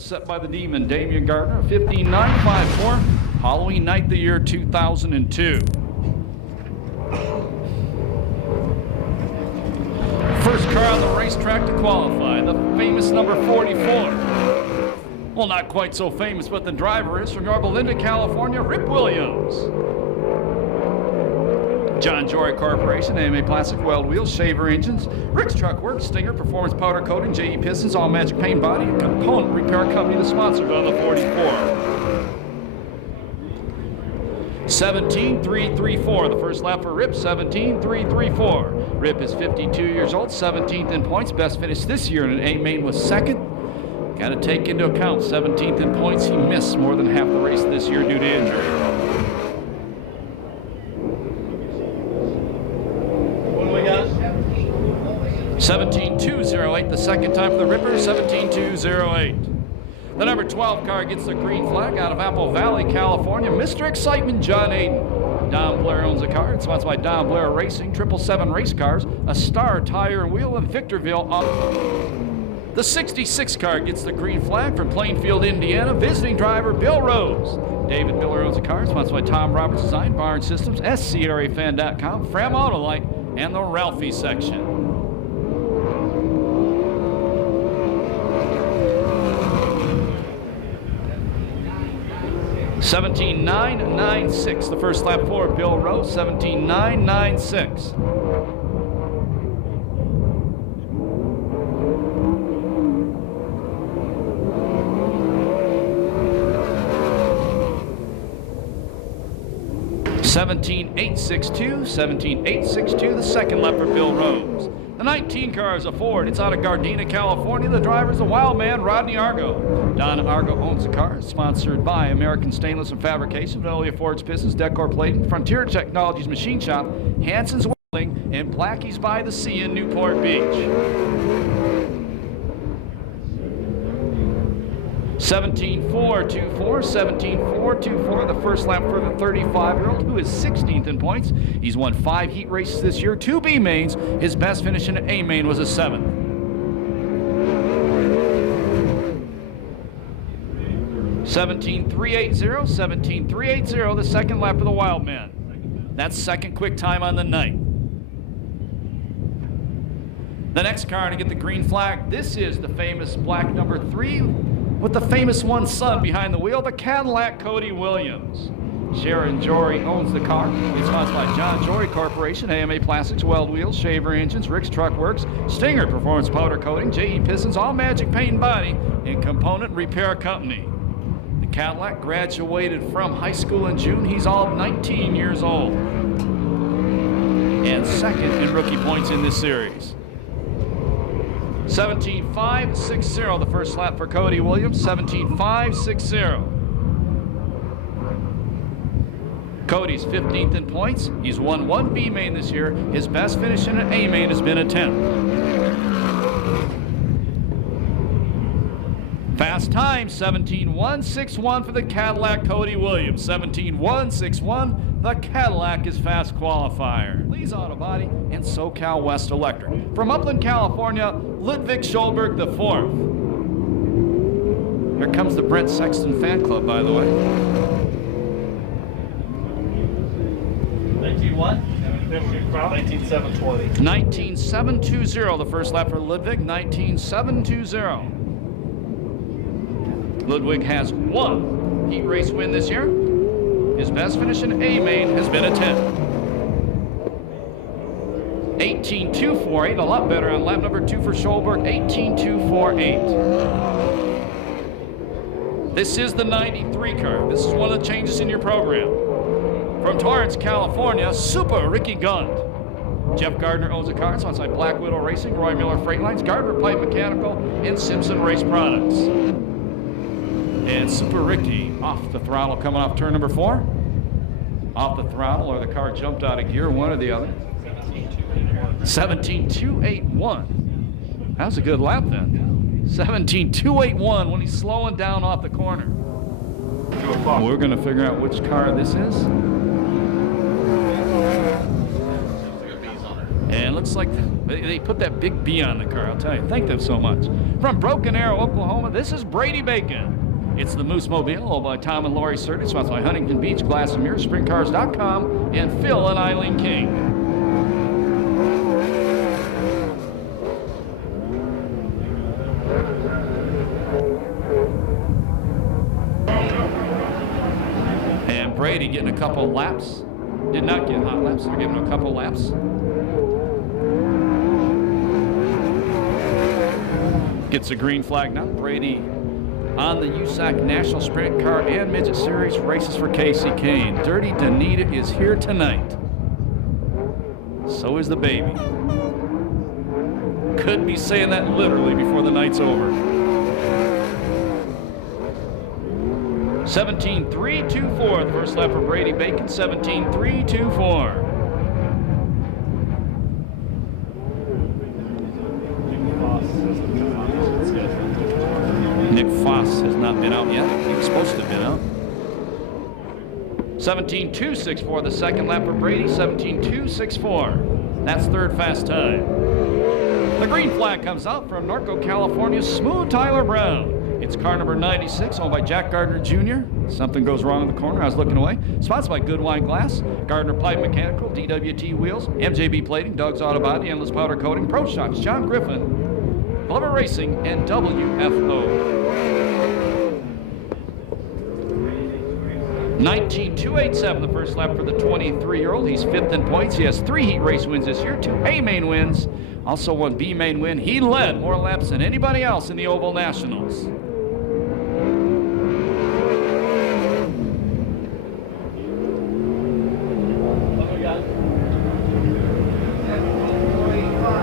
set by the Demon, Damian Gardner, 15.954, Halloween night, the year 2002. First car on the racetrack to qualify, the famous number 44. Well, not quite so famous, but the driver is from Yorba Linda, California, Rip Williams. John Jory Corporation, AMA Plastic, Weld Wheels, Shaver Engines, Rick's Truck Works, Stinger, Performance Powder Coating, JE Pistons, All Magic Paint Body, and Component Repair Company, the sponsors on the 44. 17.334, the first lap for Rip, 17.334. Rip is 52 years old, 17th in points. Best finish this year in an A main was second. Got to take into account 17th in points. He missed more than half the race this year due to injury. What do we got? 17.208, the second time for the Ripper, 17.208. The number 12 car gets the green flag out of Apple Valley, California. Mr. Excitement, John Aiden. Don Blair owns the car. It's sponsored by Don Blair Racing, 777 race cars, a Star Tire and Wheel, and Victorville. The 66 car gets the green flag from Plainfield, Indiana. Visiting driver Bill Rose. David Miller owns the car. Sponsored by Tom Roberts Design, Barn Systems, SCRAFan.com, Fram Autolite, and the Ralphie section. 17.996, the first lap for Bill Rose, 17.996. $17.862, the second lap for Bill Rose. The 19 car is a Ford. It's out of Gardena, California. The driver is the wild man, Rodney Argo. Don Argo owns the car. It's sponsored by American Stainless and Fabrication, Vanolia Ford's Pistons, Decor Plating, Frontier Technologies Machine Shop, Hanson's Welding, and Blackie's by the Sea in Newport Beach. 17.424, 17.424, the first lap for the 35-year-old, who is 16th in points. He's won 5 heat races this year, 2 B mains. His best finish in an A main was a 7th. 17.380, 17.380, the second lap for the wild man. That's second quick time on the night. The next car to get the green flag, this is the famous black number 3 with the famous one son behind the wheel, the Cadillac Cody Williams. Sharon Jory owns the car. It's sponsored by John Jory Corporation, AMA Plastics, Weld Wheels, Shaver Engines, Rick's Truck Works, Stinger Performance Powder Coating, JE Pistons, All Magic Paint and Body, and Component Repair Company. The Cadillac graduated from high school in June. He's all 19 years old. And second in rookie points in this series. 17.560, the first lap for Cody Williams, 17.560. Cody's 15th in points. He's won 1 B main this year. His best finish in an A main has been a 10th. Fast time, 17.161 for the Cadillac Cody Williams. 17.161. The Cadillac is fast qualifier. Lee's Auto Body and SoCal West Electric. From Upland, California, Ludwig Schulberg the 4th. Here comes the Brent Sexton fan club, by the way. 19-what? 19.720. 19.720, the first lap for Ludwig, 19.720. Ludwig has 1 heat race win this year. His best finish in A main has been a 10. 18.248, a lot better on lap number 2 for Schulberg, 18.248. This is the 93 car. This is one of the changes in your program. From Torrance, California, Super Ricky Gund. Jeff Gardner owns the car. It's sponsored by Black Widow Racing, Roy Miller Freight Lines, Gardner Pipe Mechanical, and Simpson Race Products. And Super Ricky off the throttle coming off turn number 4. Off the throttle, or the car jumped out of gear, one or the other. 17.281. That was a good lap then. 17.281 when he's slowing down off the corner. We're going to figure out which car this is. And looks like they put that big B on the car, I'll tell you. Thank them so much. From Broken Arrow, Oklahoma, this is Brady Bacon. It's the Moose Mobile, owned by Tom and Lori Surtees, sponsored by Huntington Beach, Glass and Mirror, SprintCars.com, and Phil and Eileen King. And Brady getting a couple laps. Did not get hot laps, they're giving him a couple laps. Gets a green flag now. Brady on the USAC National Sprint Car and Midget Series races for Casey Kane. Dirty Danita is here tonight. So is the baby. Could be saying that literally before the night's over. 17.324, the first lap for Brady Bacon, 17.324. Nick Foss has not been out yet. He was supposed to have been out. 17.264, the second lap for Brady, 17.264. That's third fast time. The green flag comes out from Norco, California, Smooth Tyler Brown. It's car number 96, owned by Jack Gardner Jr. Something goes wrong in the corner. I was looking away. Sponsored by Good Wine Glass, Gardner Pipe Mechanical, DWT Wheels, MJB Plating, Doug's Auto Body, Endless Powder Coating, Pro Shops, John Griffin, Glover Racing, and WFO. 19.287, the first lap for the 23-year-old. He's fifth in points. He has 3 heat race wins this year, 2 A main wins, also 1 B main win. He led more laps than anybody else in the Oval Nationals.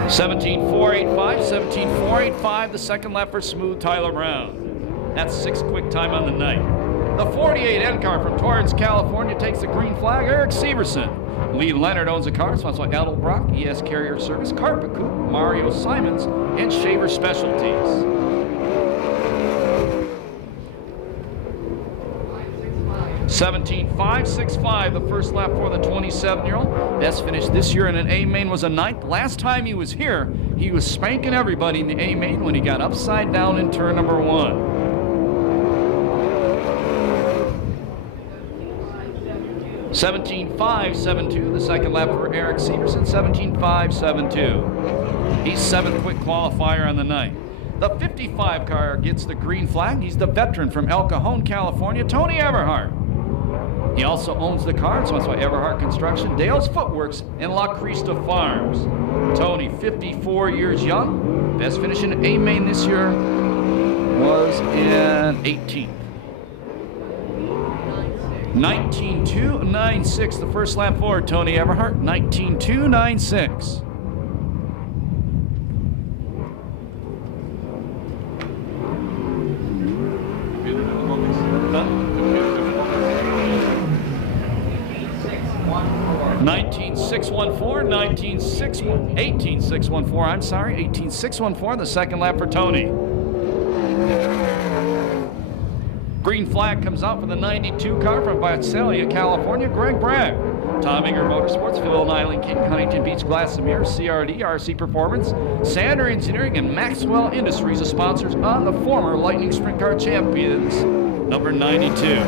17.485, 17.485, the second lap for Smooth Tyler Brown. That's 6th quick time on the night. The 48 N car from Torrance, California takes the green flag. Eric Severson. Lee Leonard owns the car, sponsored by Edelbrock, ES Carrier Service, Carpet Coupe, Mario Simons, and Shaver Specialties. $17.565, the first lap for the 27-year-old. Best finish this year in an A main was a 9th. Last time he was here, he was spanking everybody in the A main when he got upside down in turn number 1. $17.572, the second lap for Eric Severson, $17.572. He's 7th quick qualifier on the night. The 55 car gets the green flag. He's the veteran from El Cajon, California, Tony Everhart. He also owns the car, sponsored by Everhart Construction, Dale's Footworks, and La Crista Farms. Tony, 54 years young. Best finish in A main this year was in 18th. 19.296, the first lap for Tony Everhart, 19.296. $18,614, the second lap for Tony. Green flag comes out for the 92 car from Visalia, California, Greg Bragg. Tom Inger Motorsports, Phil and Eileen King, Huntington Beach Glass and Mirror, CRD, RC Performance, Sander Engineering, and Maxwell Industries are sponsors on the former Lightning Sprint Car Champions, number 92.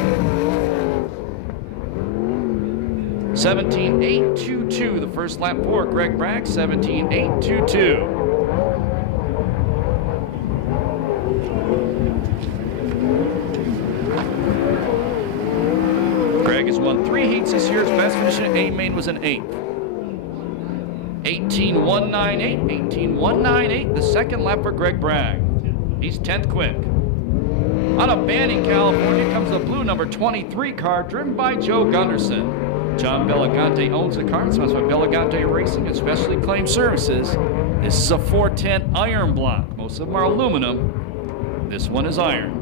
17.822, the first lap for Greg Bragg, 17.822. Greg has won 3 heats this year. His best finish in A main was an 8th. 18.198, 18.198, the second lap for Greg Bragg. He's 10th quick. Out of Banning, California comes the blue number 23 car driven by Joe Gunderson. John Belagante owns the car. It's sponsored by Belagante Racing and Specialty Claim Services. This is a 410 iron block. Most of them are aluminum. This one is iron.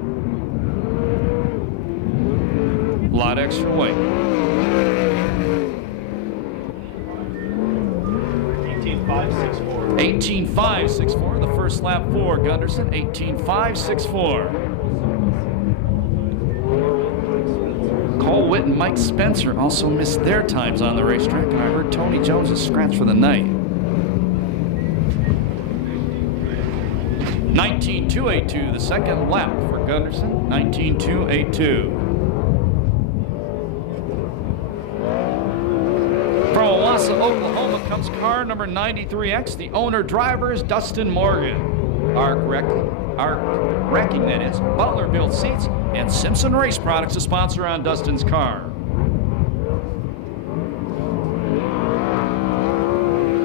A lot extra weight. 18.564. 18.564, the first lap for Gunderson, 18.564. Cole Witt and Mike Spencer also missed their times on the racetrack, and I heard Tony Jones is scratched for the night. 19.282, the second lap for Gunderson. 19.282. From Owasso, Oklahoma comes car number 93X. The owner driver is Dustin Morgan. Arc Wrecking, that is. Butler Built Seats and Simpson Race Products, a sponsor on Dustin's car.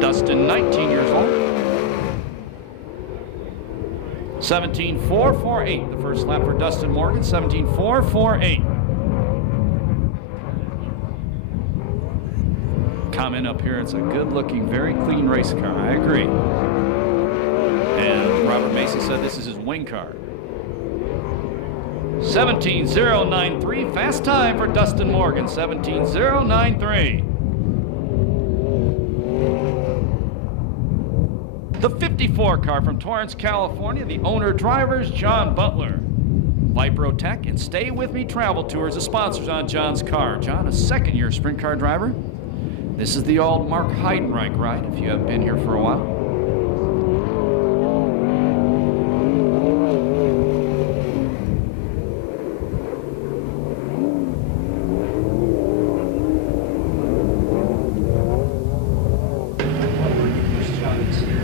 Dustin, 19 years old. 17.448, the first lap for Dustin Morgan. 17.448. Comment up here, it's a good-looking, very clean race car. I agree. And Robert Mason said this is his wing car. 17.093, fast time for Dustin Morgan. 17.093. The 54 car from Torrance, California. The owner driver is John Butler. Viprotech and Stay With Me Travel Tours, the sponsors on John's car. John, a second-year sprint car driver. This is the old Mark Heidenreich ride, if you have been here for a while.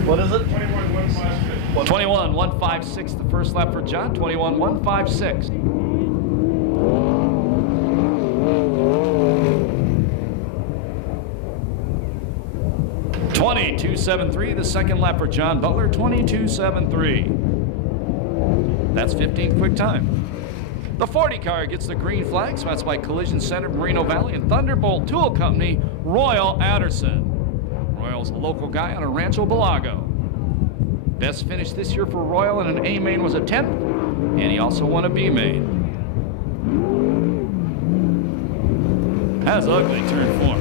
What is it? 21.156, the first lap for John. 21.156. .2273, the second lap for John Butler. 22.73. That's 15th quick time. The 40 car gets the green flag, sponsored by Collision Center, Moreno Valley, and Thunderbolt Tool Company, Royal Anderson. Royal's a local guy out of Rancho Belago. Best finish this year for Royal in an A main was a 10th, and he also won a B main. Has ugly turn 4.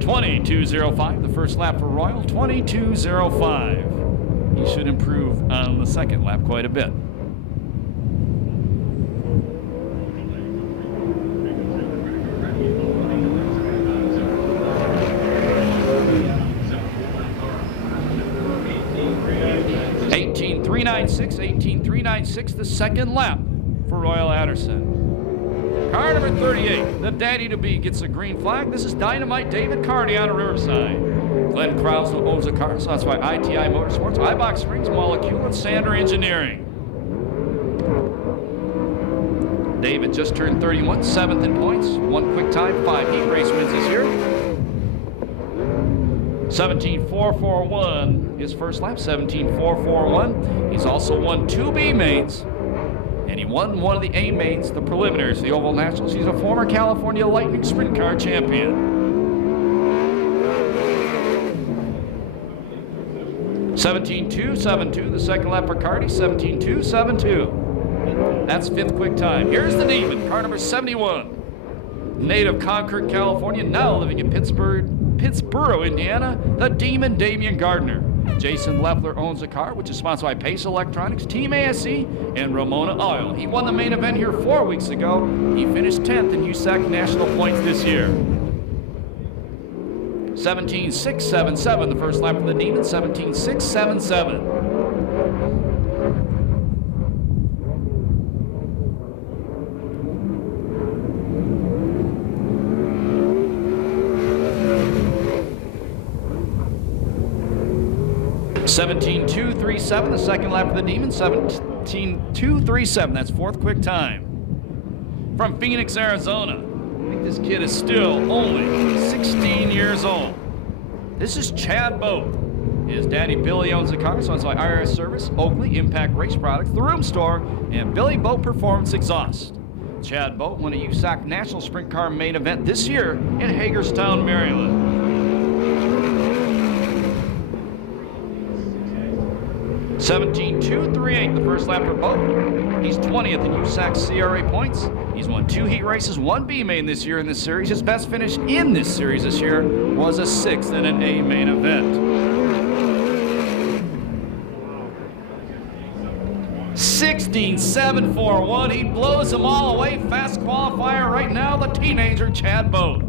22.05, the first lap for Royal. 22.05. He should improve on the second lap quite a bit. .18.396, the second lap for Royal Anderson. Car number 38, the daddy-to-be, gets a green flag. This is Dynamite David Carney out of Riverside. Glenn Krause owns the car, so that's why ITI Motorsports, iBox Springs, Molecule, and Sander Engineering. David just turned 31, 7th in points, 1 quick time, 5 heat race wins this year. 17.441, his first lap, 17.441. He's also won 2 B mains, and he won one of the A mains, the preliminaries, the Oval Nationals. He's a former California Lightning Sprint Car champion. 17.272, the second lap for Cardi. 17.272. That's 5th quick time. Here's the demon, car number 71. Native Concord, California, now living in Pittsburgh, Indiana, the Demon Damian Gardner. Jason Leffler owns the car, which is sponsored by Pace Electronics, Team ASE, and Ramona Oil. He won the main event here 4 weeks ago. He finished 10th in USAC national points this year. 17.677, the first lap for the Demon. 17.677. .17.237, the second lap for the Demon. 17.237, that's 4th quick time. From Phoenix, Arizona. I think this kid is still only 16 years old. This is Chad Boat. His daddy Billy owns the car, so it's by IRS Service, Oakley, Impact Race Products, The Room Store, and Billy Boat Performance Exhaust. Chad Boat won a USAC National Sprint Car main event this year in Hagerstown, Maryland. 17.238, the first lap for Boat. He's 20th in USAC CRA points. He's won 2 heat races, 1 B main this year in this series. His best finish in this series this year was a 6th in an A main event. 16.741, he blows them all away. Fast qualifier right now, the teenager Chad Boat.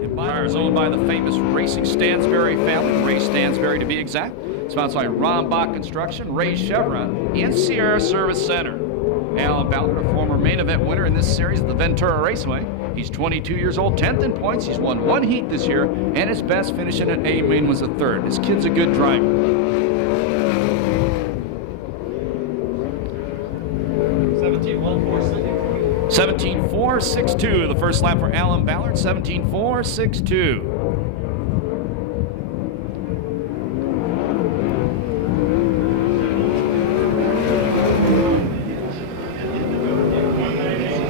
The car is owned by the famous Racing Stansberry family, Ray Stansberry to be exact. Sponsored by Ron Bach Construction, Ray Chevron, and Sierra Service Center. Alan Ballard, a former main event winner in this series at the Ventura Raceway. He's 22 years old, 10th in points. He's won 1 heat this year, and his best finish in an A main was a 3rd. This kid's a good driver. 17.462, the first lap for Alan Ballard, 17.462.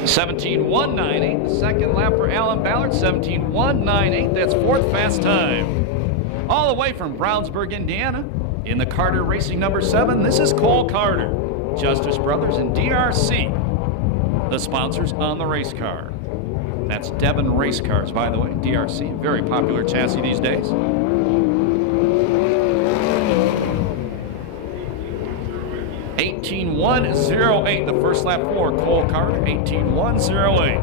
17.198, the second lap for Alan Ballard, 17.198, that's 4th fast time. All the way from Brownsburg, Indiana, in the Carter Racing number 7, this is Cole Carter, Justice Brothers and DRC, the sponsors on the race car. That's Devon Race Cars, by the way, DRC, very popular chassis these days. .108, the first lap for Cole Carter, 18.108.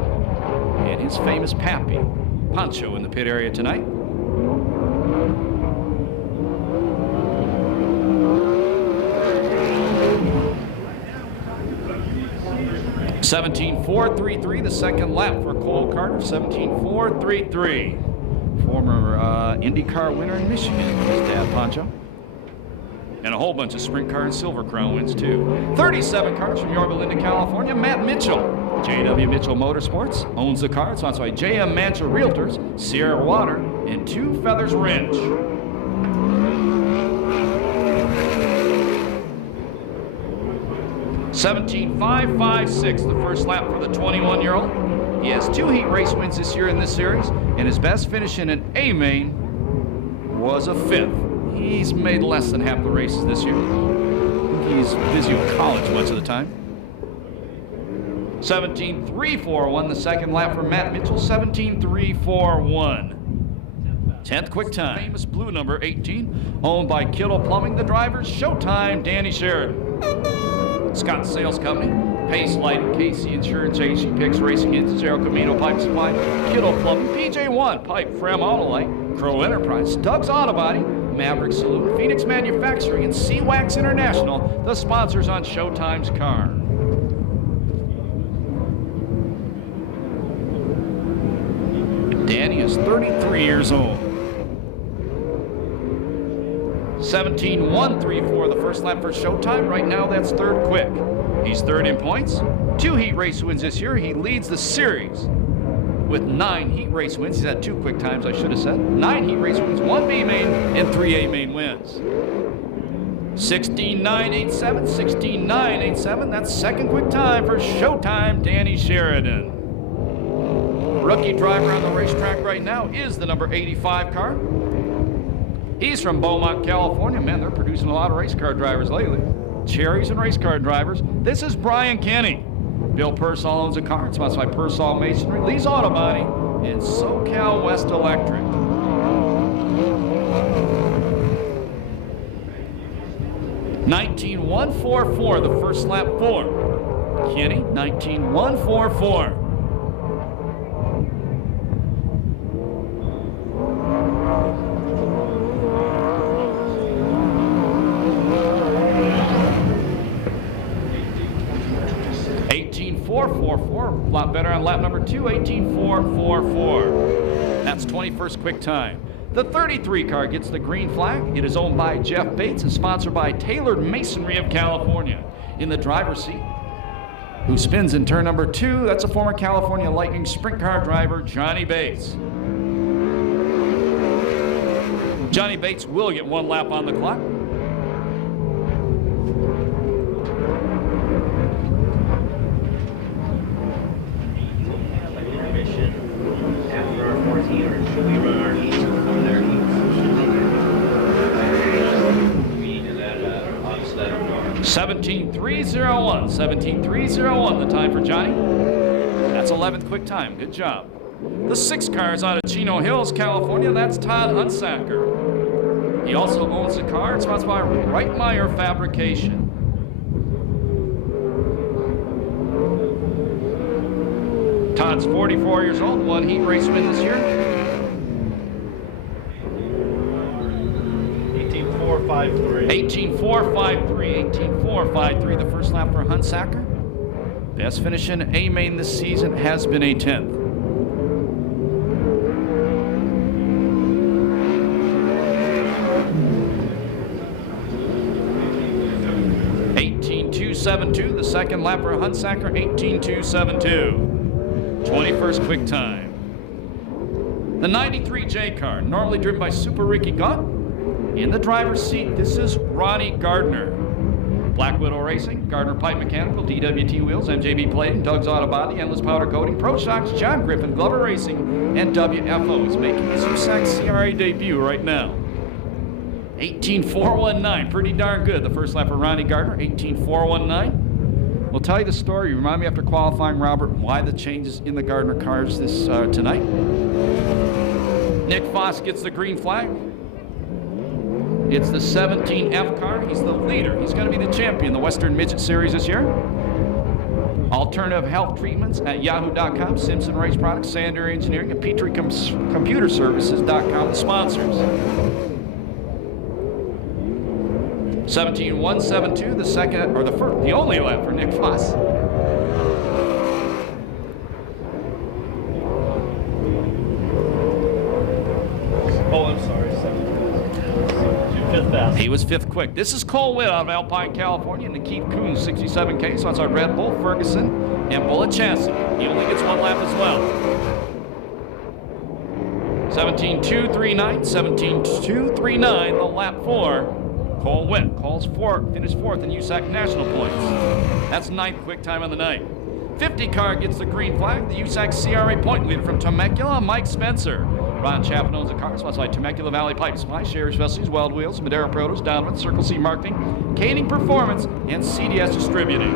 And his famous Pappy, Poncho in the pit area tonight. .17.433, the second lap for Cole Carter, 17.433. Former IndyCar winner in Michigan, his dad, Poncho. And a whole bunch of sprint car and silver crown wins too. 37 cars from Yorba Linda, California. Matt Mitchell, J.W. Mitchell Motorsports, owns the car. It's sponsored by J.M. Mancha Realtors, Sierra Water, and Two Feathers Wrench. .17.556, the first lap for the 21-year-old. He has 2 heat race wins this year in this series, and his best finish in an A main was a 5th. He's made less than half the races this year. He's busy with college much of the time. 17.341, the second lap for Matt Mitchell, 17.341. 10th quick time. Famous blue number 18, owned by Kindoll Plumbing. The driver's Showtime, Danny Sheridan. Scott Sales Company, Pace Lighting, Casey Insurance, AC Picks Racing Engines, Aero Camino Pipe Supply, Kindoll Plumbing, PJ1 Pipe, Frem Autolite, Crow Enterprise, Doug's Auto Body, Maverick Saloon, Phoenix Manufacturing, and C-Wax International, the sponsors on Showtime's car. Danny is 33 years old. 17.134, the first lap for Showtime. Right now, that's 3rd quick. He's 3rd in points. 2 heat race wins this year. He leads the series with 9 heat race wins. He's had 2 quick times, I should have said. 9 heat race wins, 1 B main, and 3 A main wins. 16.987, 16.987. That's 2nd quick time for Showtime, Danny Sheridan. Rookie driver on the racetrack right now is the number 85 car. He's from Beaumont, California. Man, they're producing a lot of race car drivers lately. Cherries and race car drivers. This is Brian Kenny. Bill Pearsall owns a car. It's sponsored by Pearsall Masonry, Lee's Auto Body, and SoCal West Electric. .19144, the first lap for Kenny. 19.144. .444, a lot better on lap number 2, 18.444. That's 21st quick time. The 33 car gets the green flag. It is owned by Jeff Bates and sponsored by Tailored Masonry of California. In the driver's seat, who spins in turn number 2, that's a former California Lightning sprint car driver, Johnny Bates. Johnny Bates will get 1 lap on the clock. After our 14, or should we run our heats before their heats? We do that instead of 17.301, 17.301, the time for Johnny. That's 11th quick time. Good job. The 6 car is out of Chino Hills, California. That's Todd Unsacker. He also owns the car. It's sponsored by Reitmeyer Fabrication. Todd's 44 years old, 1 heat race win this year. 18.444. 18.453. 18.453, 18.453, the first lap for Hunsacker. Best finish in A main this season has been a 10th. .272, the second lap for Hunsacker, 18.272. 21st quick time. The 93J car, normally driven by Super Ricky Gaunt. In the driver's seat, this is Ronnie Gardner. Black Widow Racing, Gardner Pipe Mechanical, DWT Wheels, MJB Plating, Doug's Auto Body, Endless Powder Coating, Pro Shocks, John Griffin, Glover Racing, and WFO is making his USAC CRA debut right now. 18.419, pretty darn good. The first lap for Ronnie Gardner, 18.419. We'll tell you the story. You remind me after qualifying, Robert, why the changes in the Gardner cars this tonight. Nick Foss gets the green flag. It's the 17F car. He's the leader. He's going to be the champion, the Western Midget Series this year. Alternative health treatments at yahoo.com, Simpson Race Products, Sander Engineering, and Petrie Computer Services.com, the sponsors. 17.172, the second, or the first, the only lap for Nick Foss. Oh, I'm sorry. Fifth fast. He was fifth quick. This is Cole Witt out of Alpine, California, and the Keith Coons 67K. So it's our Red Bull, Ferguson, and Bullet Chassis. He only gets one lap as well. 17.239, 17.239, the lap for Cole Witt. Cole's finished fourth in USAC national points. That's ninth quick time on the night. 50 car gets the green flag. The USAC CRA point leader from Temecula, Mike Spencer. Ron Chapman owns the car, sponsored by Temecula Valley Pipe Supply, Sherry's Vessels, Wild Wheels, Madera Produce, Donovan, Circle C Marketing, Caning Performance, and CDS Distributing.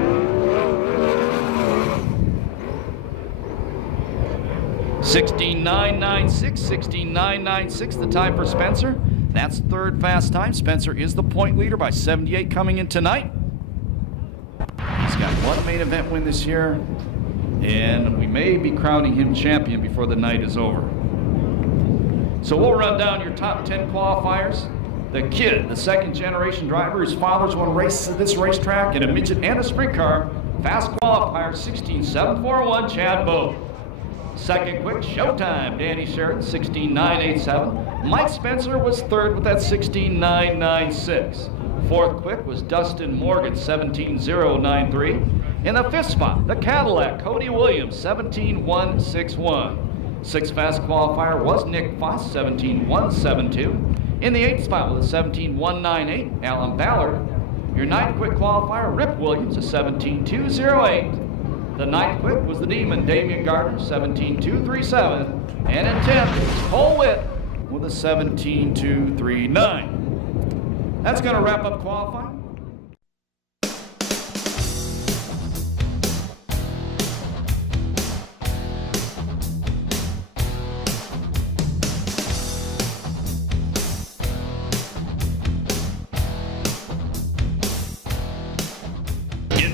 $16.996, the time for Spencer. That's third fast time. Spencer is the point leader by 78 coming in tonight. He's got one main event win this year, and we may be crowning him champion before the night is over. So we'll run down your top 10 qualifiers. The kid, the second generation driver, his father's won races at this racetrack in a midget and a sprint car. Fast qualifier, 16.741, Chad Boat. Second quick, Showtime, Danny Sheridan, 16.987. Mike Spencer was third with that 16.996. Fourth quick was Dustin Morgan, 17.093. In the fifth spot, the Cadillac, Cody Williams, 17.161. Sixth fast qualifier was Nick Foss, 17.172. In the eighth spot with a 17.198, Alan Ballard. Your ninth quick qualifier, Rip Williams, a 17.208. The ninth quick was the Demon, Damian Gardner, 17.237. And in 10th, Cole Witt with a 17.239. That's going to wrap up qualifying.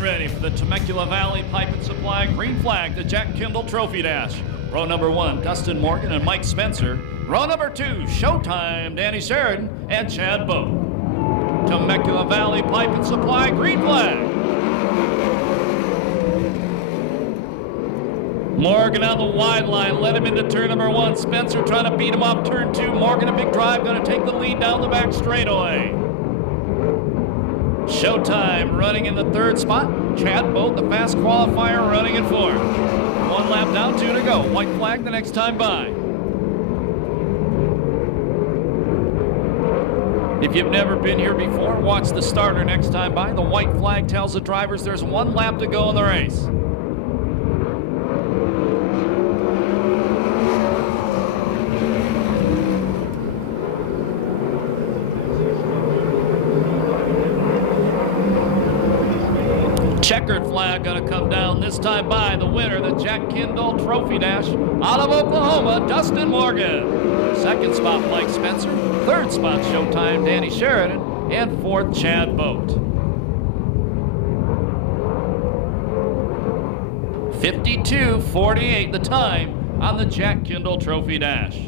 Ready for the Temecula Valley Pipe and Supply green flag, the Jack Kindoll Trophy Dash. Row number 1, Dustin Morgan and Mike Spencer. Row number 2, Showtime, Danny Sheridan and Chad Boat. Temecula Valley Pipe and Supply green flag. Morgan on the wide line, led him into turn number 1. Spencer trying to beat him off turn 2. Morgan, a big drive, going to take the lead down the back straightaway. Showtime running in the third spot. Chad Boat, the fast qualifier, running in fourth. One lap down, 2 to go. White flag the next time by. If you've never been here before, watch the starter next time by. The white flag tells the drivers there's one lap to go in the race. Checkered flag going to come down this time by the winner, the Jack Kindoll Trophy Dash out of Oklahoma, Dustin Morgan. Second spot, Mike Spencer. Third spot, Showtime, Danny Sheridan. And fourth, Chad Boat. 52:48 the time on the Jack Kindoll Trophy Dash.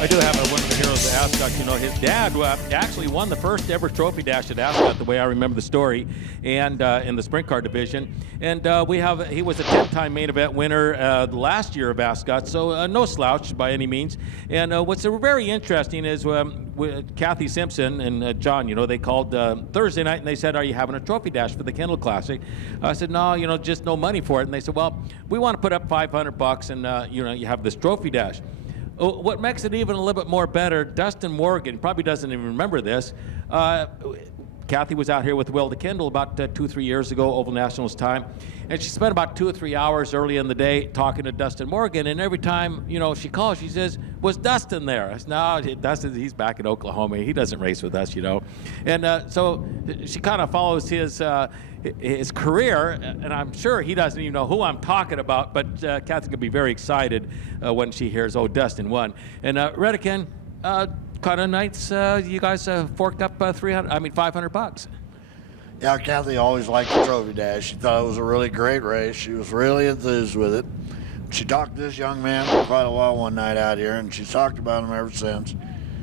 I do have one of the heroes of Ascot. You know, his dad actually won the first ever trophy dash at Ascot, the way I remember the story, and in the sprint car division. And he was a 10-time main event winner the last year of Ascot, so no slouch by any means. And what's very interesting is Kathy Simpson and John, you know, they called Thursday night and they said, "Are you having a trophy dash for the Kindoll Classic?" I said, "No, you know, just no money for it." And they said, "Well, we want to put up $500 and you know, you have this trophy dash." What makes it even a little bit more better, Dustin Morgan probably doesn't even remember this. Kathy was out here with Will Kindoll about 2-3 years ago, Oval Nationals time, and she spent about 2 or 3 hours early in the day talking to Dustin Morgan, and every time, you know, she calls, she says, "Was Dustin there?" I said, "No, Dustin, he's back in Oklahoma. He doesn't race with us, you know." And so she kind of follows his career, and I'm sure he doesn't even know who I'm talking about, but Kathy could be very excited when she hears, "Oh, Dustin won." And Redican, kind of nights, you guys forked up $500. Yeah, Kathy always liked the trophy dash. She thought it was a really great race. She was really enthused with it. She talked to this young man for quite a while one night out here, and she's talked about him ever since.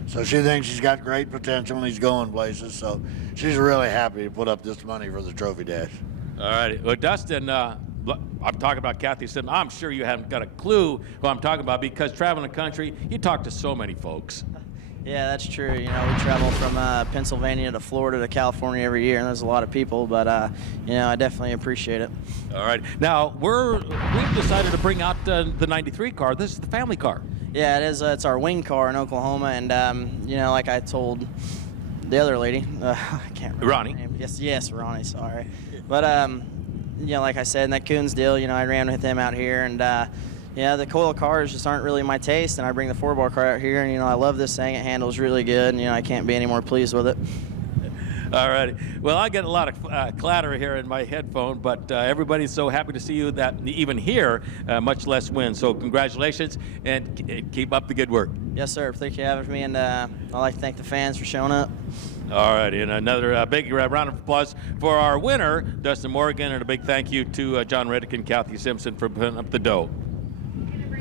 So she thinks he's got great potential and he's going places. So she's really happy to put up this money for the trophy dash. All right. Well, Dustin, I'm talking about Kathy Simpson. I'm sure you haven't got a clue who I'm talking about because traveling the country, you talk to so many folks. Yeah, that's true. You know, we travel from Pennsylvania to Florida to California every year, and there's a lot of people, but, you know, I definitely appreciate it. All right. Now, we've decided to bring out the 93 car. This is the family car. Yeah, it is. It's our wing car in Oklahoma, and, you know, like I told the other lady, I can't remember Ronnie. her name. Yes, Ronnie, sorry. But, you know, like I said, in that Coons deal, you know, I ran with him out here, and, yeah, the coil cars just aren't really my taste, and I bring the 4-bar car out here, and, you know, I love this thing. It handles really good, and, you know, I can't be any more pleased with it. All right. Well, I get a lot of clatter here in my headphone, but everybody's so happy to see you that even here, much less win. So congratulations, and keep up the good work. Yes, sir. Thank you for having me, and I'd like to thank the fans for showing up. All right, and another big round of applause for our winner, Dustin Morgan, and a big thank you to John Reddick and Kathy Simpson for putting up the dough.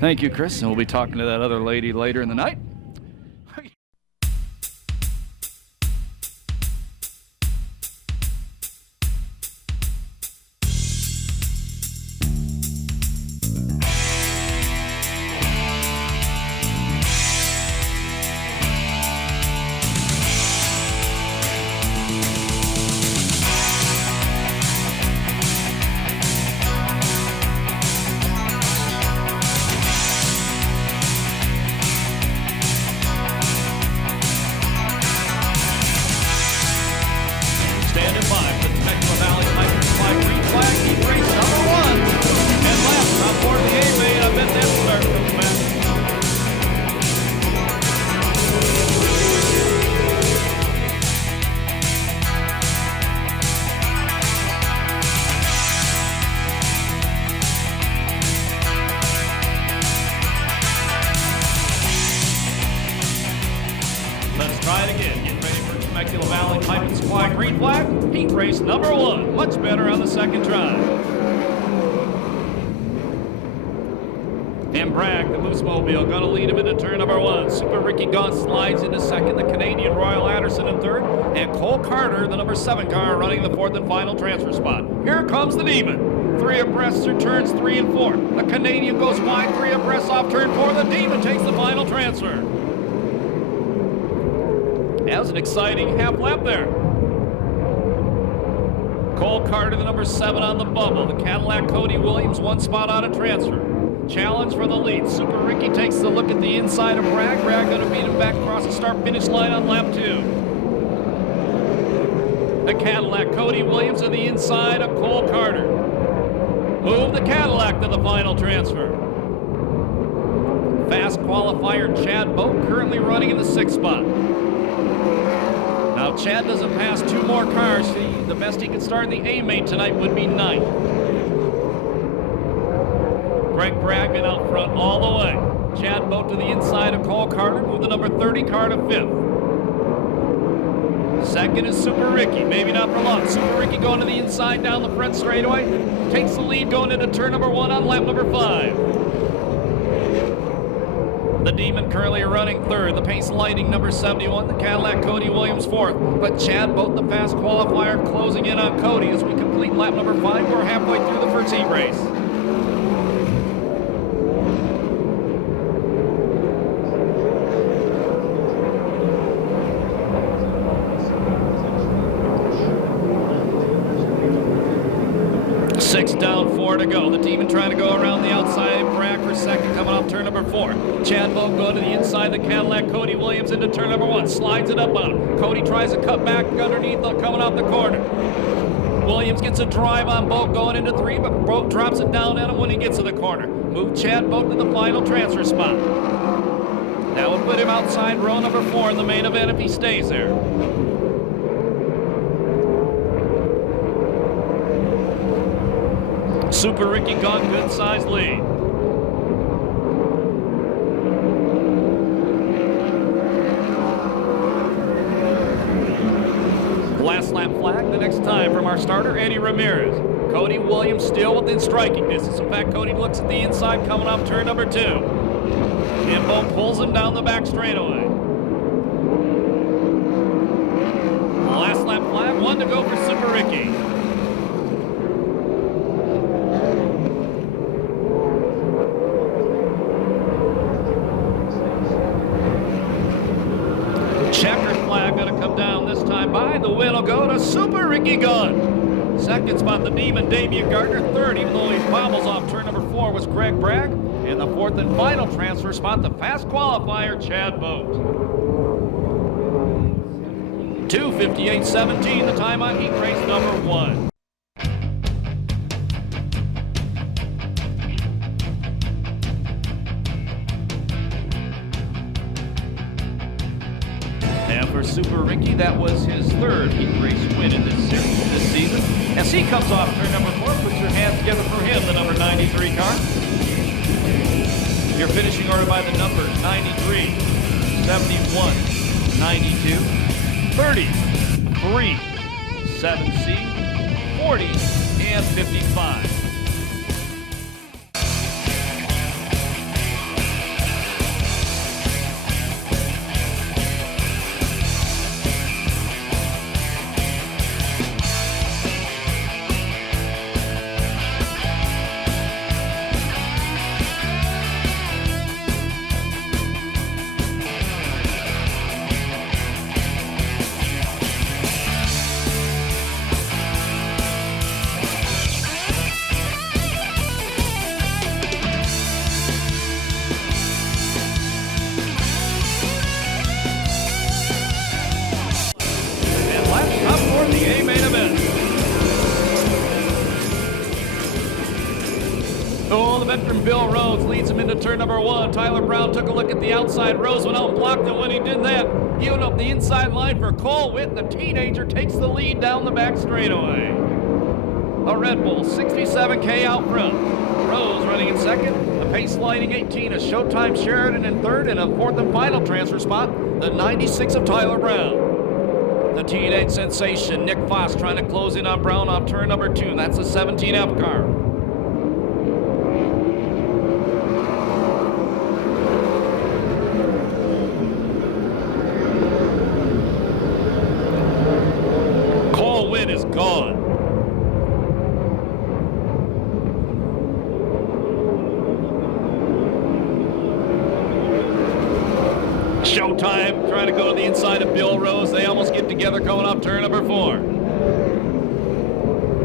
Thank you, Chris, and we'll be talking to that other lady later in the night. Race number 1, much better on the second try. And Bragg, the Moose Mobile, going to lead him into turn number 1. Super Ricky Gaunt slides into second, the Canadian Royal Anderson in third, and Cole Carter, the number 7 car, running the 4th and final transfer spot. Here comes the Demon. 3 abreast through turns 3 and 4. The Canadian goes wide, 3 abreast off turn 4. The Demon takes the final transfer. That was an exciting half lap there. Cole Carter, the number 7 on the bubble. The Cadillac Cody Williams, 1 spot out of transfer. Challenge for the lead. Super Ricky takes a look at the inside of Bragg. Bragg going to beat him back across the start-finish line on lap 2. The Cadillac Cody Williams on the inside of Cole Carter. Move the Cadillac to the final transfer. Fast qualifier Chad Boat currently running in the 6th spot. Now, Chad doesn't pass 2 more cars. The best he could start in the A-main tonight would be 9th. Greg Bragg out front all the way. Chad Boat to the inside of Cole Carter. Move the number 30 car to 5th. Second is Super Ricky. Maybe not for long. Super Ricky going to the inside down the front straightaway. Takes the lead going into turn number 1 on lap number 5. The Demon currently running third. The Pace Lighting, number 71. The Cadillac, Cody Williams, fourth. But Chad Boat, the fast qualifier, closing in on Cody as we complete lap number 5. We're halfway through the first heat race. Six down, 4 to go. The Demon trying to go around the outside. Bragg for second, coming off turn number 4. Chad Boat going to the inside. The Cadillac, Cody Williams into turn number 1. Slides it up on him. Cody tries to cut back underneath, coming off the corner. Williams gets a drive on Boat going into 3, but Boat drops it down at him when he gets to the corner. Move Chad Boat to the final transfer spot. That would put him outside row number 4 in the main event if he stays there. Super Ricky Gunn, good size lead. Last lap flag the next time from our starter, Eddie Ramirez. Cody Williams still within striking distance. In fact, Cody looks at the inside coming off turn number 2. And Bo pulls him down the back straightaway. Last lap flag, 1 to go for Super Ricky. Checkered flag going to come down this time by. The win will go to Super Ricky Gunn. Second spot, the Demon, Damian Gardner. Third, even though he bobbles off turn number 4, was Greg Bragg. And the fourth and final transfer spot, the fast qualifier, Chad Boat. 2:58.17, the time on heat race number 1. And for Super Ricky, that was his third heat race win in this season. As he comes off turn number 4, put your hands together for him, the number 93 car. Your finishing order by the numbers 93, 71, 92, 30, 3, 7C, 40, and 55. Veteran Bill Rhodes leads him into turn number 1. Tyler Brown took a look at the outside. Rose went out and blocked it when he did that. He went up the inside line for Cole Witt. The teenager takes the lead down the back straightaway. A Red Bull 67K out front. Rose running in second. The Pace Lighting 18 is Showtime Sheridan in third, and a fourth and final transfer spot, the 96 of Tyler Brown. The teenage sensation, Nick Foss, trying to close in on Brown off turn number 2. That's the 17F car. Is gone. Showtime trying to go to the inside of Bill Rose. They almost get together coming off turn number 4.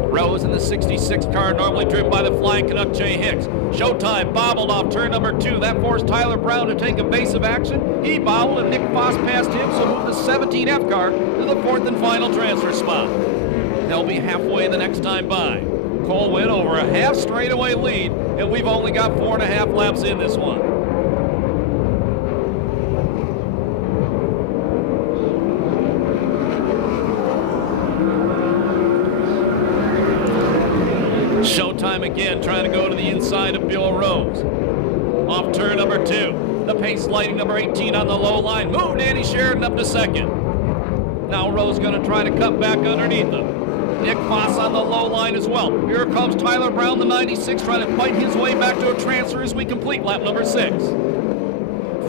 Rose in the 66 car, normally driven by the Flying Canuck Jay Hicks. Showtime bobbled off turn number 2. That forced Tyler Brown to take evasive action. He bobbled and Nick Foss passed him, so moved the 17F car to the fourth and final transfer spot. They'll be halfway the next time by. Cole Witt over a half straightaway lead, and we've only got 4.5 laps in this one. Showtime again, trying to go to the inside of Bill Rose. Off turn number 2. The Pace Lighting number 18 on the low line. Moved Danny Sheridan up to second. Now Rose going to try to cut back underneath him. Nick Foss on the low line as well. Here comes Tyler Brown, the 96, trying to fight his way back to a transfer as we complete lap number 6.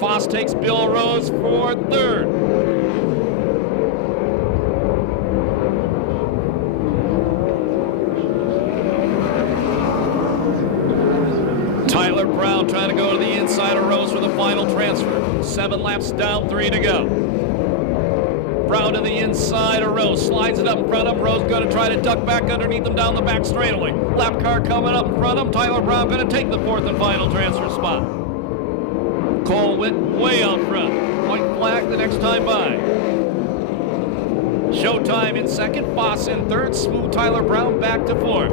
Foss takes Bill Rose for third. Tyler Brown trying to go to the inside of Rose for the final transfer. 7 laps down, 3 to go. Brown to the inside of Rose, slides it up in front of him. Rose going to try to duck back underneath him down the back straightaway. Lap car coming up in front of him. Tyler Brown going to take the 4th and final transfer spot. Cole Witt way out front. White flag the next time by. Showtime in second, Foss in third, Smooth Tyler Brown back to 4th.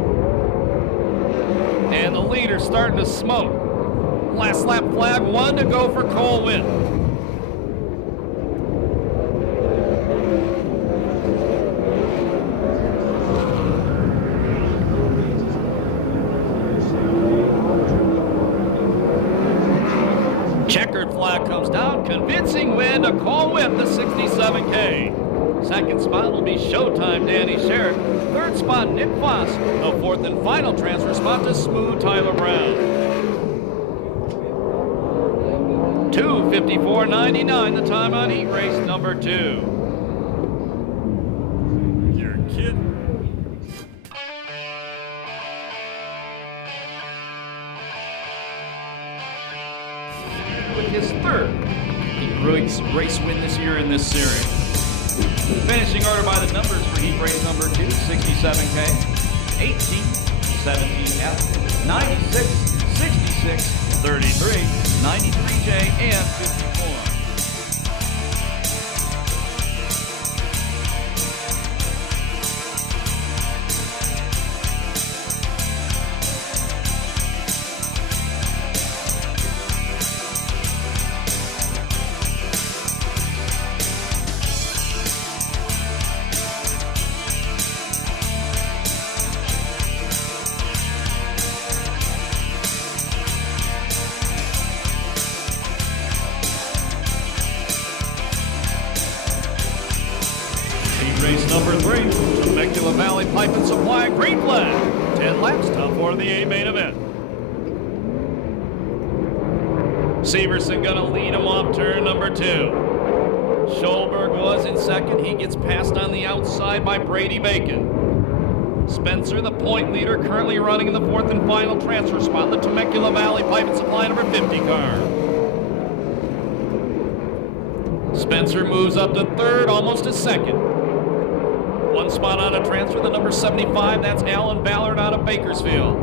And the leader starting to smoke. Last lap flag, 1 to go for Cole Witt. Checkered flag comes down, convincing win to Cole Witt, the 67K. Second spot will be Showtime Danny Sherritt. Third spot Nick Foss. The 4th and final transfer spot to Smooth Tyler Brown. 2:54.99 the time on heat race number 2. You're kidding. With his 3rd race win this year in this series. Finishing order by the numbers for heat race number 2, 67K, 18, 17F, 96, 66, 33, 93J, and 54. Race number 3, Temecula Valley Pipe and Supply, green flag. 10 laps, top 4 of the A main event. Severson gonna lead him off turn number 2. Schulberg was in second. He gets passed on the outside by Brady Bacon. Spencer, the point leader, currently running in the 4th and final transfer spot, the Temecula Valley Pipe and Supply number 50 car. Spencer moves up to 3rd, almost to 2nd. 1 spot on a transfer, the number 75, that's Alan Ballard out of Bakersfield.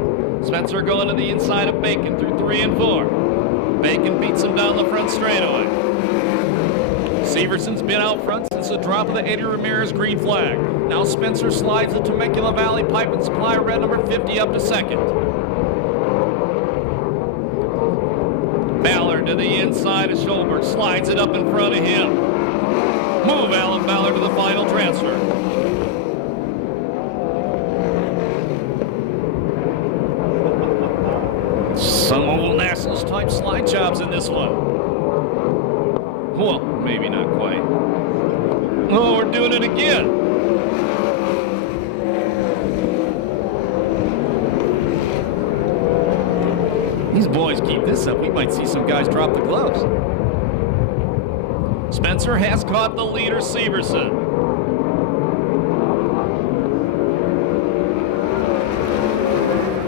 Spencer going to the inside of Bacon through 3 and 4. Bacon beats him down the front straightaway. Severson's been out front since the drop of the Eddie Ramirez green flag. Now Spencer slides the Temecula Valley Pipe and Supply red number 50 up to 2nd. Ballard to the inside of Schulberg, slides it up in front of him. Move Alan Ballard to the final transfer. Some old Nationals type slide jobs in this one. Well, maybe not quite. Oh, we're doing it again. These boys keep this up, we might see some guys drop the gloves. Spencer has caught the leader, Severson.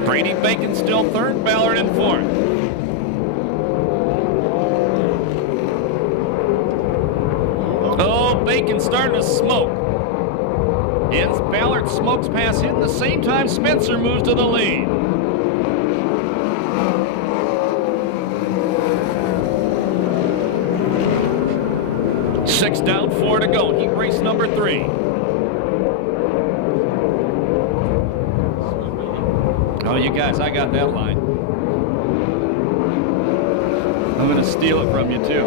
Brady Bacon still 3rd, Ballard in 4th. Oh, Bacon starting to smoke. As Ballard smokes past him, the same time Spencer moves to the lead. Six down, 4 to go. Heat race number 3. Oh, you guys, I got that line. I'm going to steal it from you, too.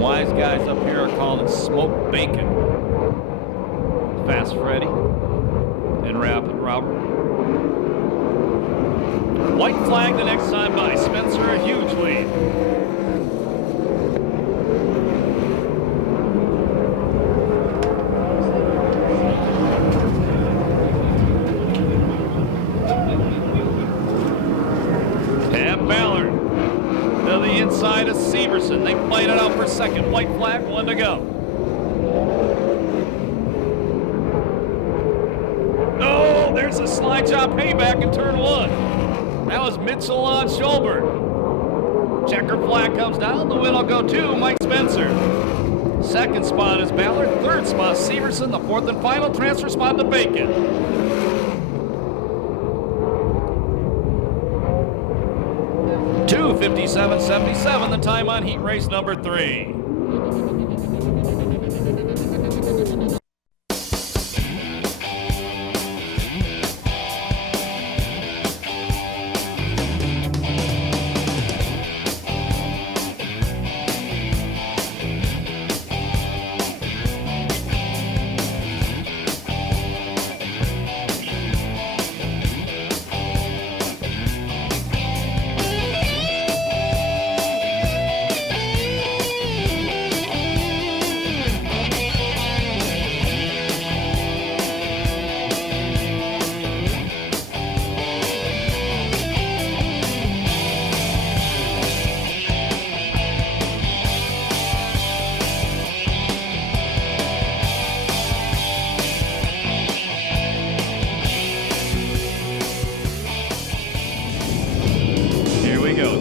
Wise guys up here are calling it smoked bacon. Fast Freddy and Rapid Robert. White flag the next time by. Spencer a huge lead. for second. White flag, 1 to go. Oh, there's a slide job payback in turn 1. That was Mitchell on Schulberg. Checker flag comes down. The win will go to Mike Spencer. Second spot is Ballard. Third spot, Severson. The fourth and final transfer spot to Bacon. 2:57.77, the time on heat race number 3.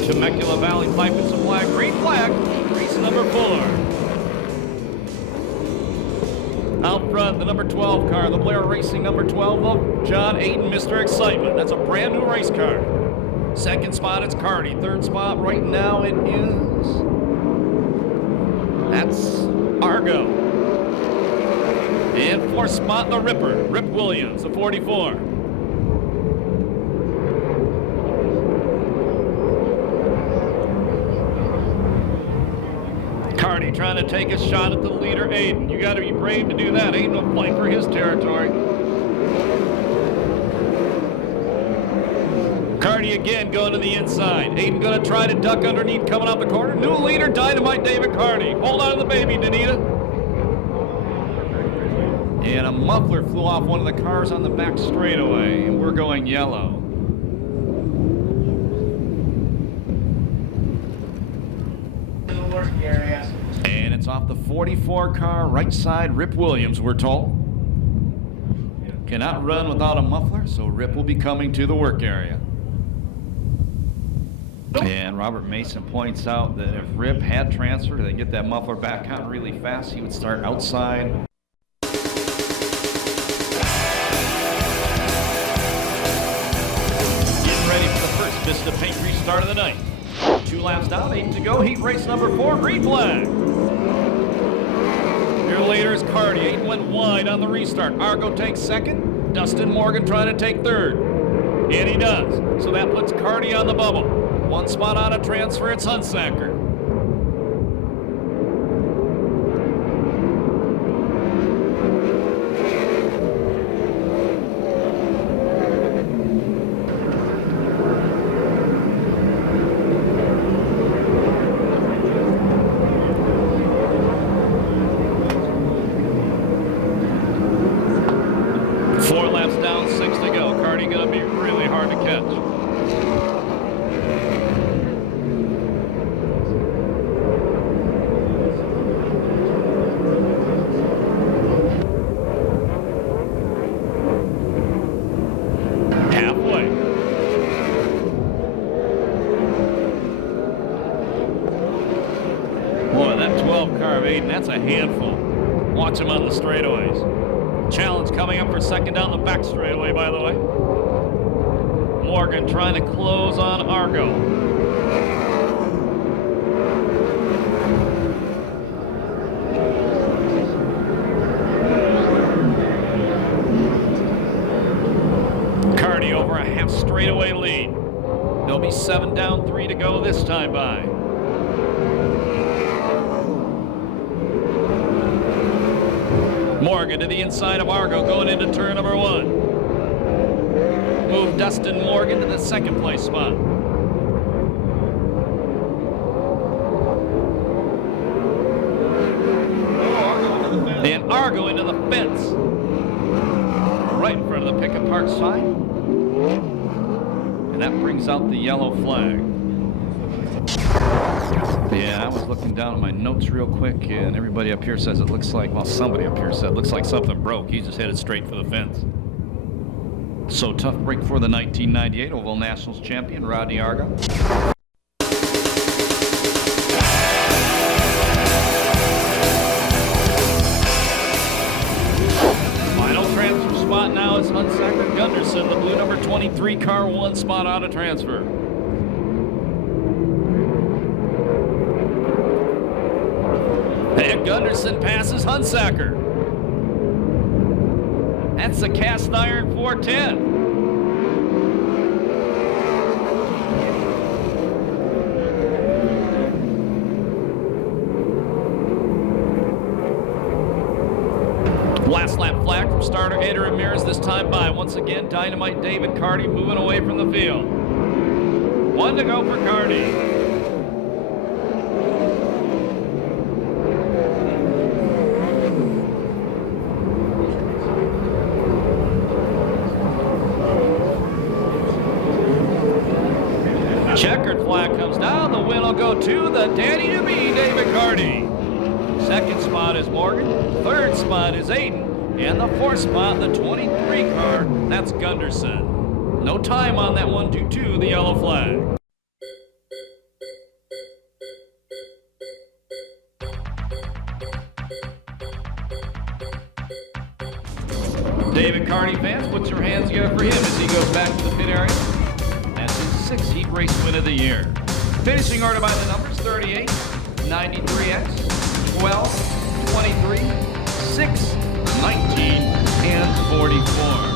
Temecula Valley piping some flag, green flag, race number 4. Out front, the number 12 car, the Blair Racing number 12 of John Aiden, Mr. Excitement. That's a brand new race car. Second spot, it's Cardi. Third spot, right now, it is... That's Argo. And fourth spot, the Ripper, Rip Williams, the 44. Cardi trying to take a shot at the leader, Aiden. You got to be brave to do that. Aiden will fight for his territory. Cardi again going to the inside. Aiden going to try to duck underneath, coming out the corner. New leader, Dynamite David Cardi. Hold on to the baby, Danita. And a muffler flew off one of the cars on the back straightaway, and we're going yellow. And it's off the 44 car, right side, Rip Williams, we're told. Cannot run without a muffler, so Rip will be coming to the work area. And Robert Mason points out that if Rip had transferred and they get that muffler back on really fast, he would start outside. Getting ready for the first Vista Paint restart of the night. 2 laps down, 8 to go. Heat race number 4, green flag. Your leader is Cardi. 8 went wide on the restart. Argo takes second. Dustin Morgan trying to take third. And he does. So that puts Cardi on the bubble. 1 spot on a transfer, it's Hunsacker. That's a handful. Watch him on the straightaways. Challenge coming up for second down the back straightaway, by the way. Morgan trying to close on Argo. Cardi over a half straightaway lead. There'll be 7 down, 3 to go this time by. Morgan to the inside of Argo going into turn number 1. Move Dustin Morgan to the second place spot. And Argo into the fence. Right in front of the Pickett Park sign. And that brings out the yellow flag. Yeah, I was looking down at my notes real quick, and everybody up here says it looks like, well, somebody up here said it looks like something broke. He just headed straight for the fence. So tough break for the 1998 Oval Nationals champion, Rodney Arga. Final transfer spot now is Hunsaker Gunderson, the blue number 23 car, 1 spot out of transfer. And Gunderson passes Hunsaker. That's a cast iron 410. Last lap flag from starter Eder Ramirez, this time by once again Dynamite David Carty moving away from the field. 1 to go for Carty. Checkered flag comes down. The win will go to the daddy to be, David Carty. Second spot is Morgan. Third spot is Aiden. And the fourth spot, the 23 car, that's Gunderson. No time on that 1-2-2, the yellow flag. David Carty fans, put your hands together for him as he goes back to the pit area. That's his 6th heat race win of the year. Finishing order by the numbers 38, 93X, 12, 23, 6, 19, and 44.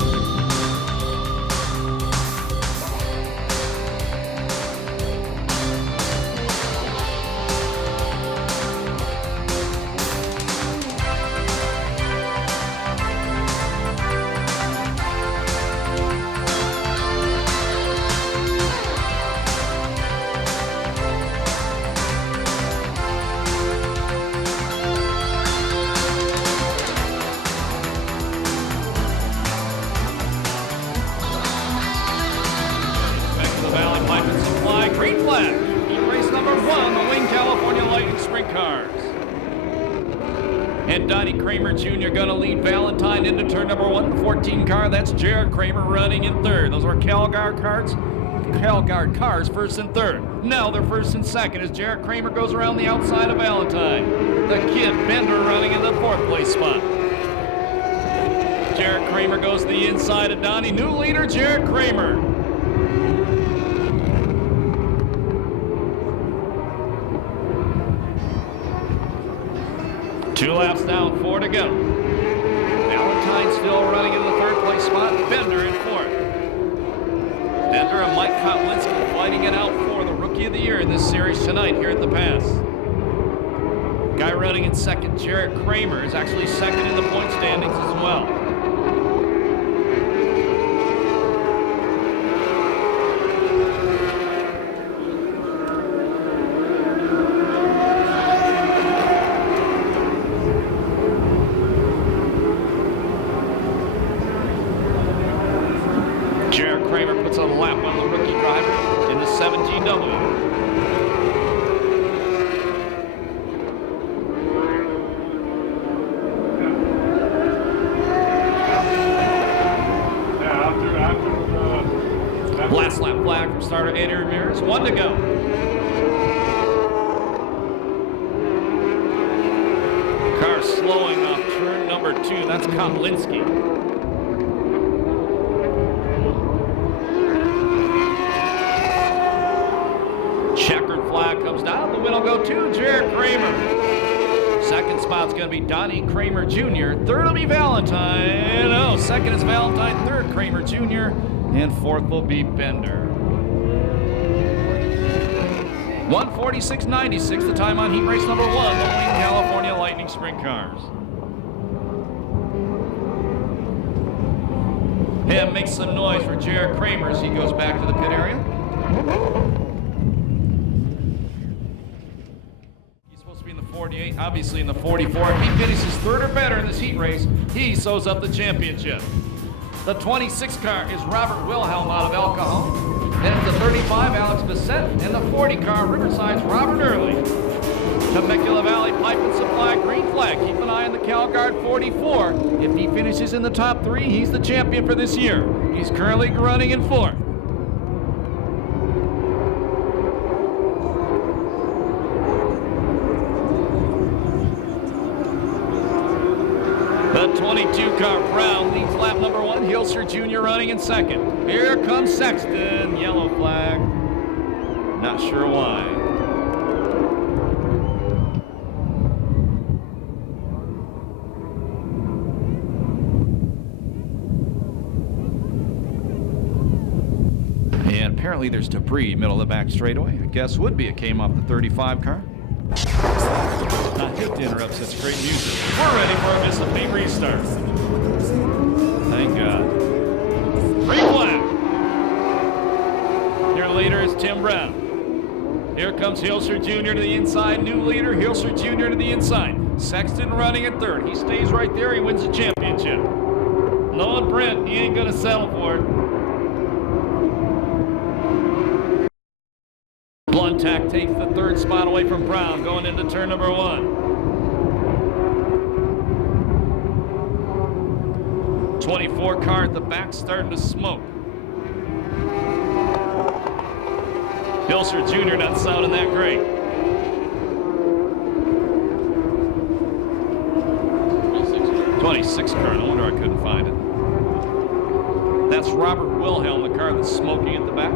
Green flag. Race number 1, the Wing California Lightning Sprint Cars. And Donnie Kramer Jr. going to lead Valentine into turn number 1. The 14 car, that's Jared Kramer running in third. Those are Calgard cars, first and third. Now they're first and second as Jared Kramer goes around the outside of Valentine. The kid Bender running in the 4th place spot. Jared Kramer goes to the inside of Donnie. New leader, Jared Kramer. Two laps down, 4 to go. Valentine still running in the 3rd place spot. Bender in 4th. Bender and Mike Kotlinski fighting it out for the Rookie of the Year in this series tonight here at the Pass. Guy running in 2nd, Jared Kramer, is actually 2nd in the point standings as well. Jared Kramer puts a lap on the rookie driver in the 17W. Last lap flag from starter Eder Ramirez. 1 to go. Car slowing off turn number 2. That's Kotlinski. Checkered flag comes down. The win will go to Jared Kramer. 2nd spot's going to be Donnie Kramer Jr. 3rd will be Valentine. Oh, 2nd is Valentine. 3rd, Kramer Jr. And 4th will be Bender. 1:46.96, the time on heat race number 1, the Wing California Lightning Sprint Cars. And makes some noise for Jared Kramer as he goes back to the pit area. He's supposed to be in the 48, obviously in the 44. If he finishes 3rd or better in this heat race, he sews up the championship. The 26 car is Robert Wilhelm out of El Cajon. Then it's the 35, Alex Bissett, and the 40 car, Riverside's Robert Early. Temecula Valley Pipe and Supply, green flag. Keep an eye on the CalGuard 44. If he finishes in the top 3, he's the champion for this year. He's currently running in 4th. The 22 car, Brown, leads lap number 1. Hilser Jr. running in 2nd. Here comes Sexton. Yellow flag. Not sure why. And apparently there's debris middle of the back straightaway. I guess would be. It came off the 35 car. Not hate to interrupt such great music. We're ready for a Mississippi restart. Thank God. Green flag. Here leader is Tim Brown. Here comes Hilser Jr. to the inside. New leader, Hilser Jr. to the inside. Sexton running in 3rd. He stays right there. He wins the championship. Knowing Brent, he ain't going to settle for it. Bluntack takes the 3rd spot away from Brown going into turn number 1. 24 car at the back starting to smoke. Hilser Jr. not sounding that great. '26 car, no wonder I couldn't find it. That's Robert Wilhelm, the car that's smoking at the back.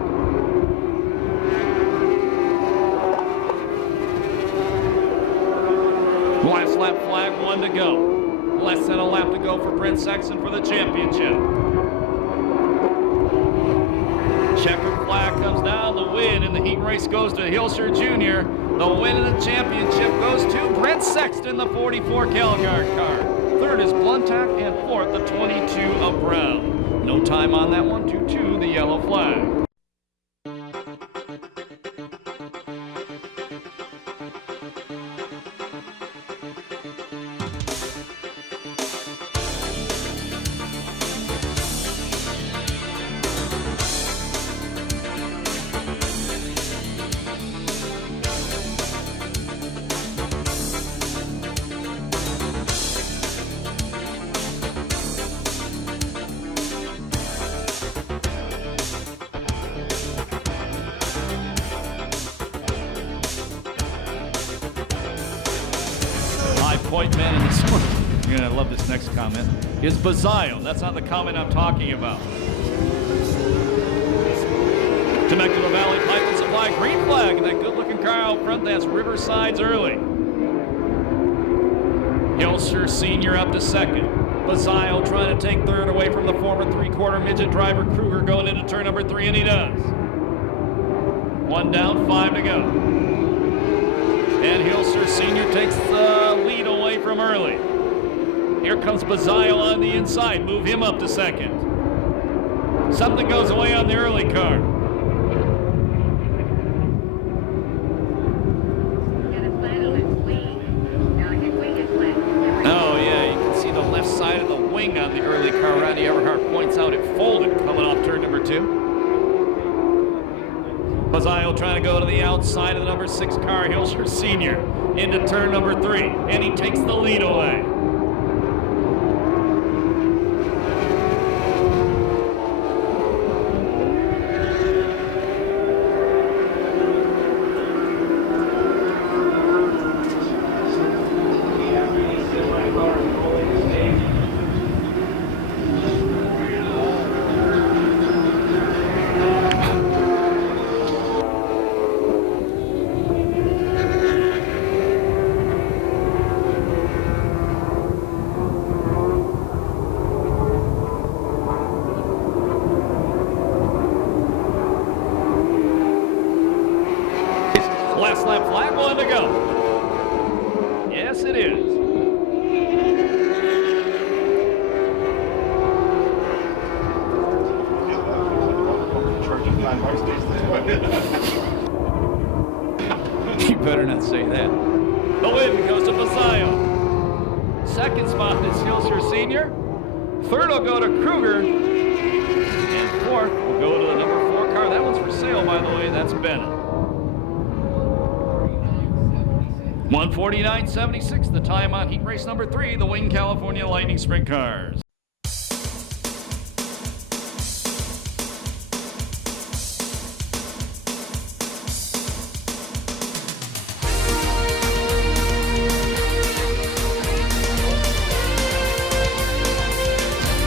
Last lap flag, 1 to go. Less than a lap to go for Brent Sexton for the championship. Checkered flag comes down. The win in the heat race goes to Hilser Jr. The win in the championship goes to Brent Sexton, the 44 CalGuard car. 3rd is Bluntack, and 4th, the 22 of Brown. No time on that one, 2-2, the yellow flag. Point man in this one. You're gonna love this next comment. Is Bazio. That's not the comment I'm talking about. Temecula Valley Pipe and Supply, green flag, and that good-looking car out front. That's Riverside's Early. Hilser Sr. up to 2nd. Bazio trying to take 3rd away from the former 3/4 midget driver Kruger going into turn number 3, and he does. 1 down, 5 to go. And Hilser Sr. takes the lead away from Early. Here comes Bazio on the inside. Move him up to 2nd. Something goes away on the Early car. Oh, yeah, you can see the left side of the wing on the Early car. Randy Everhart points out it folded coming off turn number 2. Bazio trying to go to the outside of the number 6 car, Hilser Sr. into turn number 3, and he takes the lead away. Last lap flag, 1 to go. Yes, it is. You better not say that. The win goes to Bazio. 2nd spot is Hilser Sr. 3rd will go to Kruger. And 4th will go to the number 4 car. That one's for sale, by the way. That's Bennett. 1:49.76, the time on heat race number 3, the Wing California Lightning Sprint Cars.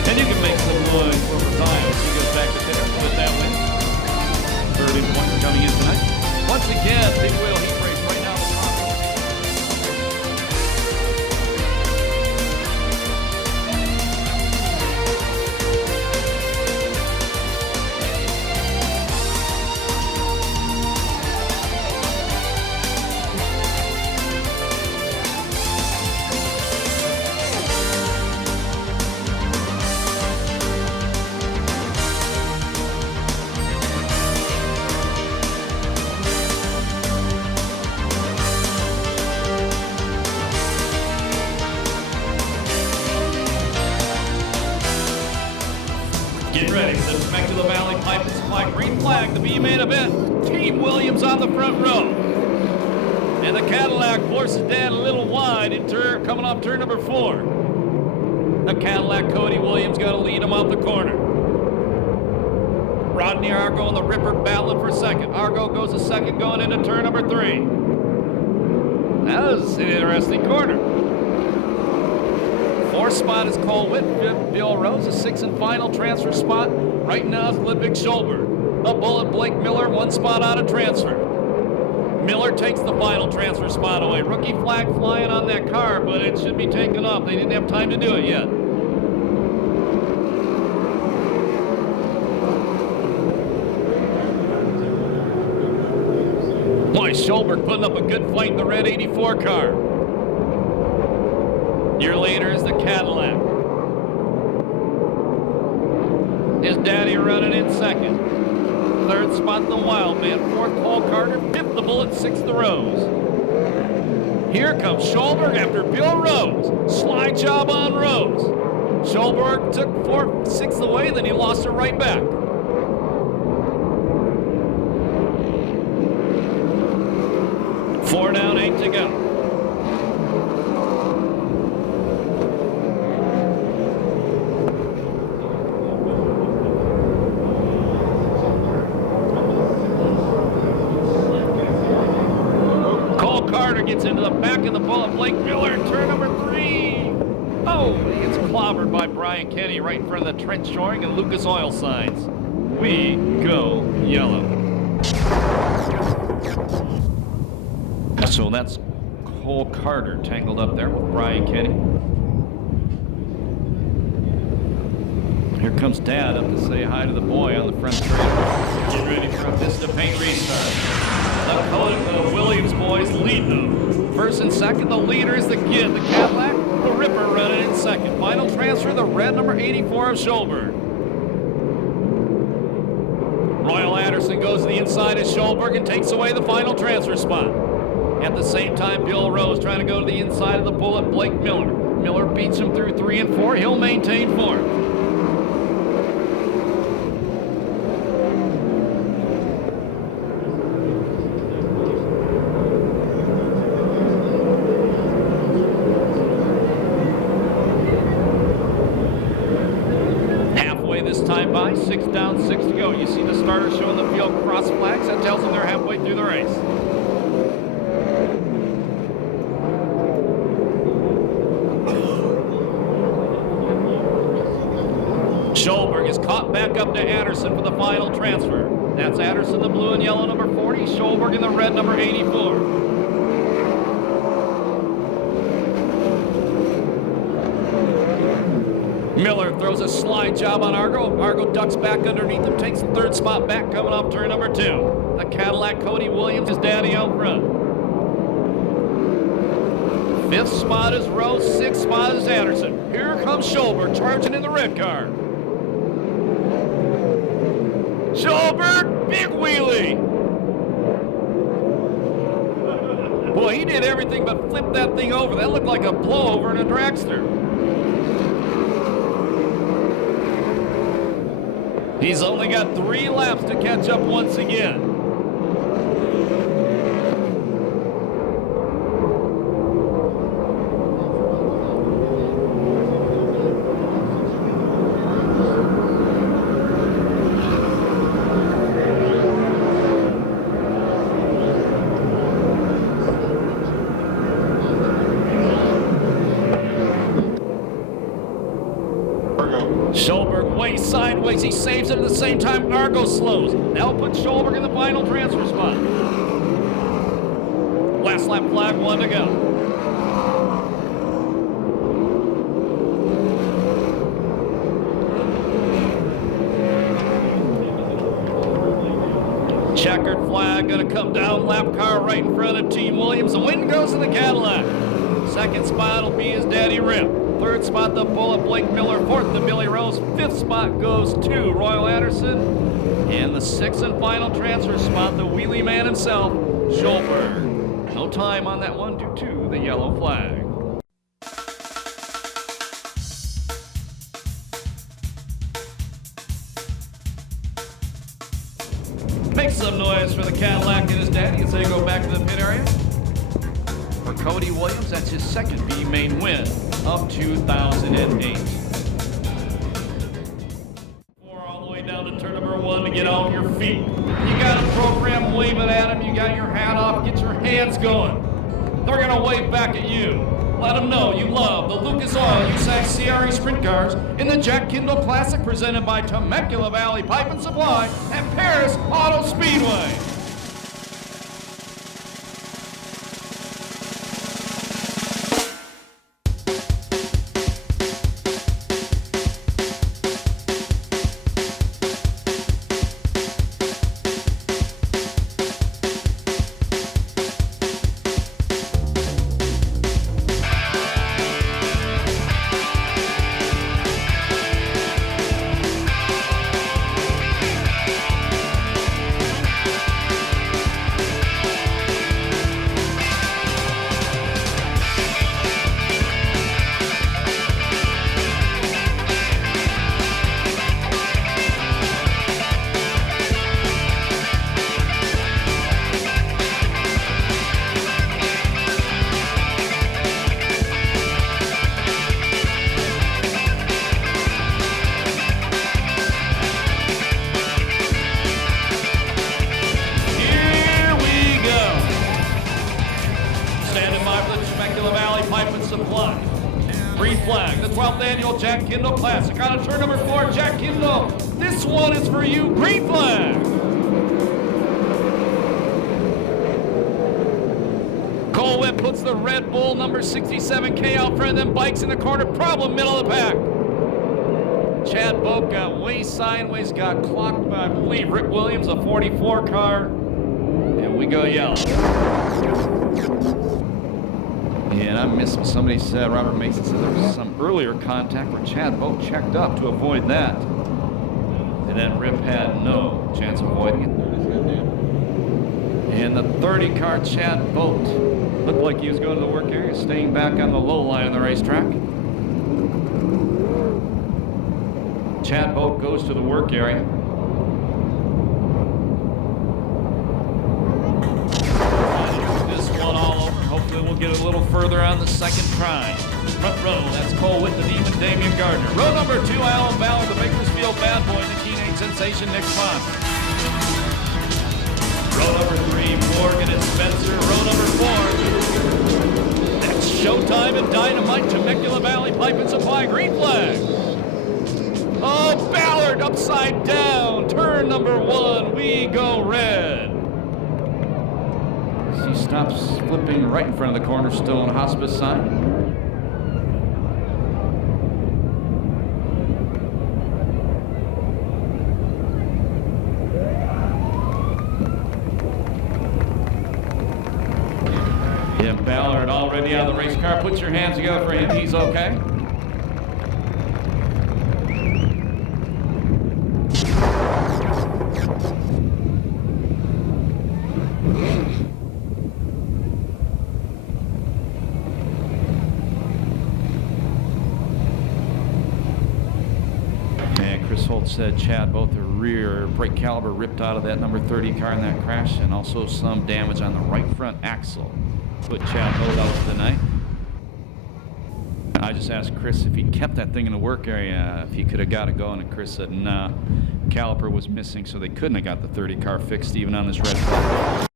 And you can make some noise for Matthias. He goes back to Perris with that win. Third in point coming in tonight. Once again, big wheel heat race right now. The top. Get ready for the Temecula Valley Pipe and Supply green flag, the B main event. Team Williams on the front row. And the Cadillac forces Dad a little wide in turn, coming off turn number 4. The Cadillac, Cody Williams, got to lead him out the corner. Rodney Argo and the Ripper battling for second. Argo goes a second going into turn number 3. That was an interesting corner. 4th spot is Cole Witt. 5th, Bill Rose. A 6th and final transfer spot right now is Ludwig Schulberg. A bullet, Blake Miller, 1 spot out of transfer. Miller takes the final transfer spot away. Rookie flag flying on that car, but it should be taken up. They didn't have time to do it yet. Boy, Schulberg putting up a good fight in the red 84 car. Year later is the Cadillac. His daddy running in second. 3rd spot, the Wildman. 4th, Paul Carter. 5th, the Bullet. 6th, the Rose. Here comes Schulberg after Bill Rose. Slide job on Rose. Schulberg took 4th, 6th away, then he lost it right back. Four down, 8 to go. Gets into the back of the Bullet. Blake Miller, turn number 3. Oh, he gets clobbered by Brian Kenny right in front of the Trent Shoring and Lucas Oil signs. We go yellow. So that's Cole Carter tangled up there with Brian Kenny. Here comes Dad up to say hi to the boy on the front trailer. Get ready for a Vista paint restart. The Williams boys lead them. 1st and 2nd, the leader is the kid, the Cadillac, the Ripper running in 2nd. Final transfer, the red number 84 of Schulberg. Royal Anderson goes to the inside of Schulberg and takes away the final transfer spot. At the same time, Bill Rose trying to go to the inside of the Bullet, Blake Miller. Miller beats him through 3 and 4. He'll maintain 4th. Time by, 6 down, 6 to go. You see the starters showing the field cross flags. That tells them they're halfway through the race. Schulberg is caught back up to Anderson for the final transfer. That's Anderson, the blue and yellow number 40, Schulberg in the red number 84. Miller throws a slide job on Argo. Argo ducks back underneath him, takes the 3rd spot back coming off turn number 2. The Cadillac, Cody Williams, his daddy out front. 5th spot is Rose, 6th spot is Anderson. Here comes Schulberg charging in the red car. Schulberg, big wheelie. Boy, he did everything but flip that thing over. That looked like a blowover in a dragster. He's only got 3 laps to catch up once again. Schulberg way sideways. He saves it at the same time. Argo slows. Now puts Schulberg in the final transfer spot. Last lap flag, 1 to go. Checkered flag going to come down. Lap car right in front of Team Williams. The win goes to the Cadillac. Second spot will be his daddy Rip. Third spot, the Bullet, Blake Miller. Fourth, the Billy Rose. Fifth spot goes to Royal Anderson. And the sixth and final transfer spot, the wheelie man himself, Schulberg. No time on that one due to the yellow flag. Make some noise for the Cadillac and his daddy as they go back to the pit area. For Cody Williams, that's his second B-main win of 2008. All the way down to turn number 1 to get on your feet. You got a program waving at him. You got your hat off. Get your hands going. They're going to wave back at you. Let them know you love the Lucas Oil USAC CRA Sprint Cars in the Jack Kindoll Classic presented by Temecula Valley Pipe and Supply and Perris Auto Speedway. Supply. Green flag, the 12th annual Jack Kindoll Classic. On to turn number 4, Jack Kindoll. This one is for you, green flag. Cole Whip puts the Red Bull number 67K out front, then bikes in the corner, problem middle of the pack. Chad Boat got way sideways, got clocked by, I believe, Rick Williams, a 44 car. And we go yellow. And I missed what somebody said. Robert Mason said there was some earlier contact where Chad Boat checked up to avoid that. And then Rip had no chance of avoiding it. And the 30 car Chad Boat looked like he was going to the work area, staying back on the low line of the racetrack. Chad Boat goes to the work area. Hopefully we'll get a little further on the second try. Front row, that's Cole Whitt, the Demon, Damian Gardner. Row number 2, Alan Ballard, the Bakersfield Bad Boy, and the teenage sensation, Nick Fox. Row number 3, Morgan and Spencer. Row number 4, that's Showtime and Dynamite, Temecula Valley Pipe and Supply, green flag. Oh, Ballard upside down. Turn number 1, we go red. He stops flipping right in front of the Cornerstone Hospice sign. Yeah, Ballard already out of the race car. Put your hands together for him. He's okay. Chris Holt said, Chad, both the rear brake caliper ripped out of that number 30 car in that crash, and also some damage on the right front axle. Put Chad Holt out tonight. I just asked Chris if he kept that thing in the work area, if he could have got it going, and Chris said, nah, caliper was missing, so they couldn't have got the 30 car fixed even on this red flag.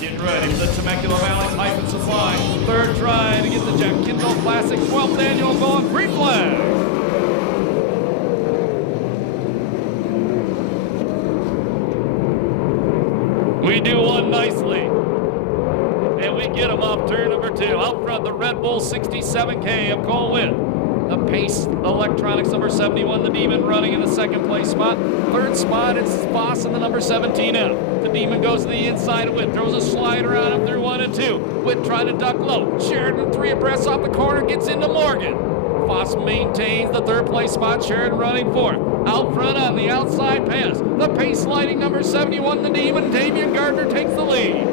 Getting ready for the Temecula Valley Pipe and Supply. Third try to get the Jack Kindoll Classic 12th annual going. Green flag. We do one nicely. And we get him off turn number 2. Out front, the Red Bull 67K of Cole Witt. The Pace Electronics number 71, the Demon running in the second place spot. Third spot, it's Voss in the number 17F. The Demon goes to the inside of Witt, throws a slider on him through 1 and 2. Witt trying to duck low. Sheridan 3 abreast off the corner, gets into Morgan. Voss maintains the third place spot, Sheridan running fourth. Out front on the outside pass. The Pace sliding number 71, the Demon. Damian Gardner takes the lead.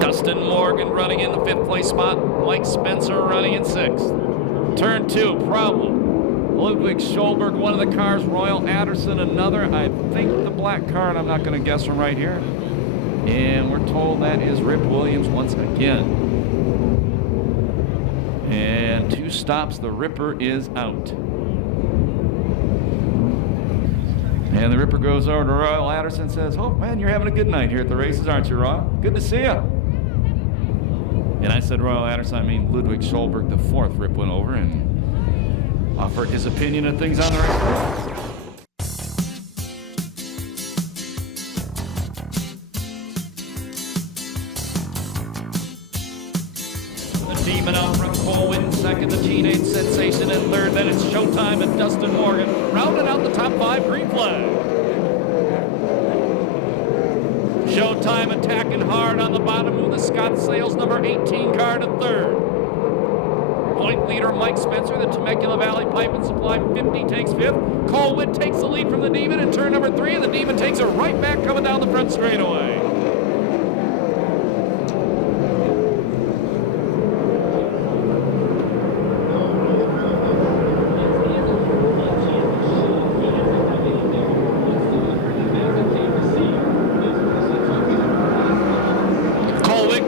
Dustin Morgan running in the 5th place spot. Mike Spencer running in 6th. Turn 2, problem. Ludwig Schulberg, one of the cars. Royal Anderson, another. I think the black car, and I'm not going to guess from right here. And we're told that is Rip Williams once again. And 2 stops, the Ripper is out. And the Ripper goes over to Royal Anderson and says, oh man, you're having a good night here at the races, aren't you, Royal? Good to see you. And I said Royal Anderson, I mean Ludwig Schulberg, the 4th. Rip went over and offered his opinion of things on the race. Demon out front, Cole Witt in second, the Teenage Sensation in third, then it's Showtime and Dustin Morgan. Rounding out the top 5, green flag. Showtime attacking hard on the bottom of the Scott Sales number 18 car to third. Point leader Mike Spencer, the Temecula Valley Pipe and Supply 50 takes 5th. Cole Witt takes the lead from the Demon in turn number 3, and the Demon takes it right back coming down the front straightaway.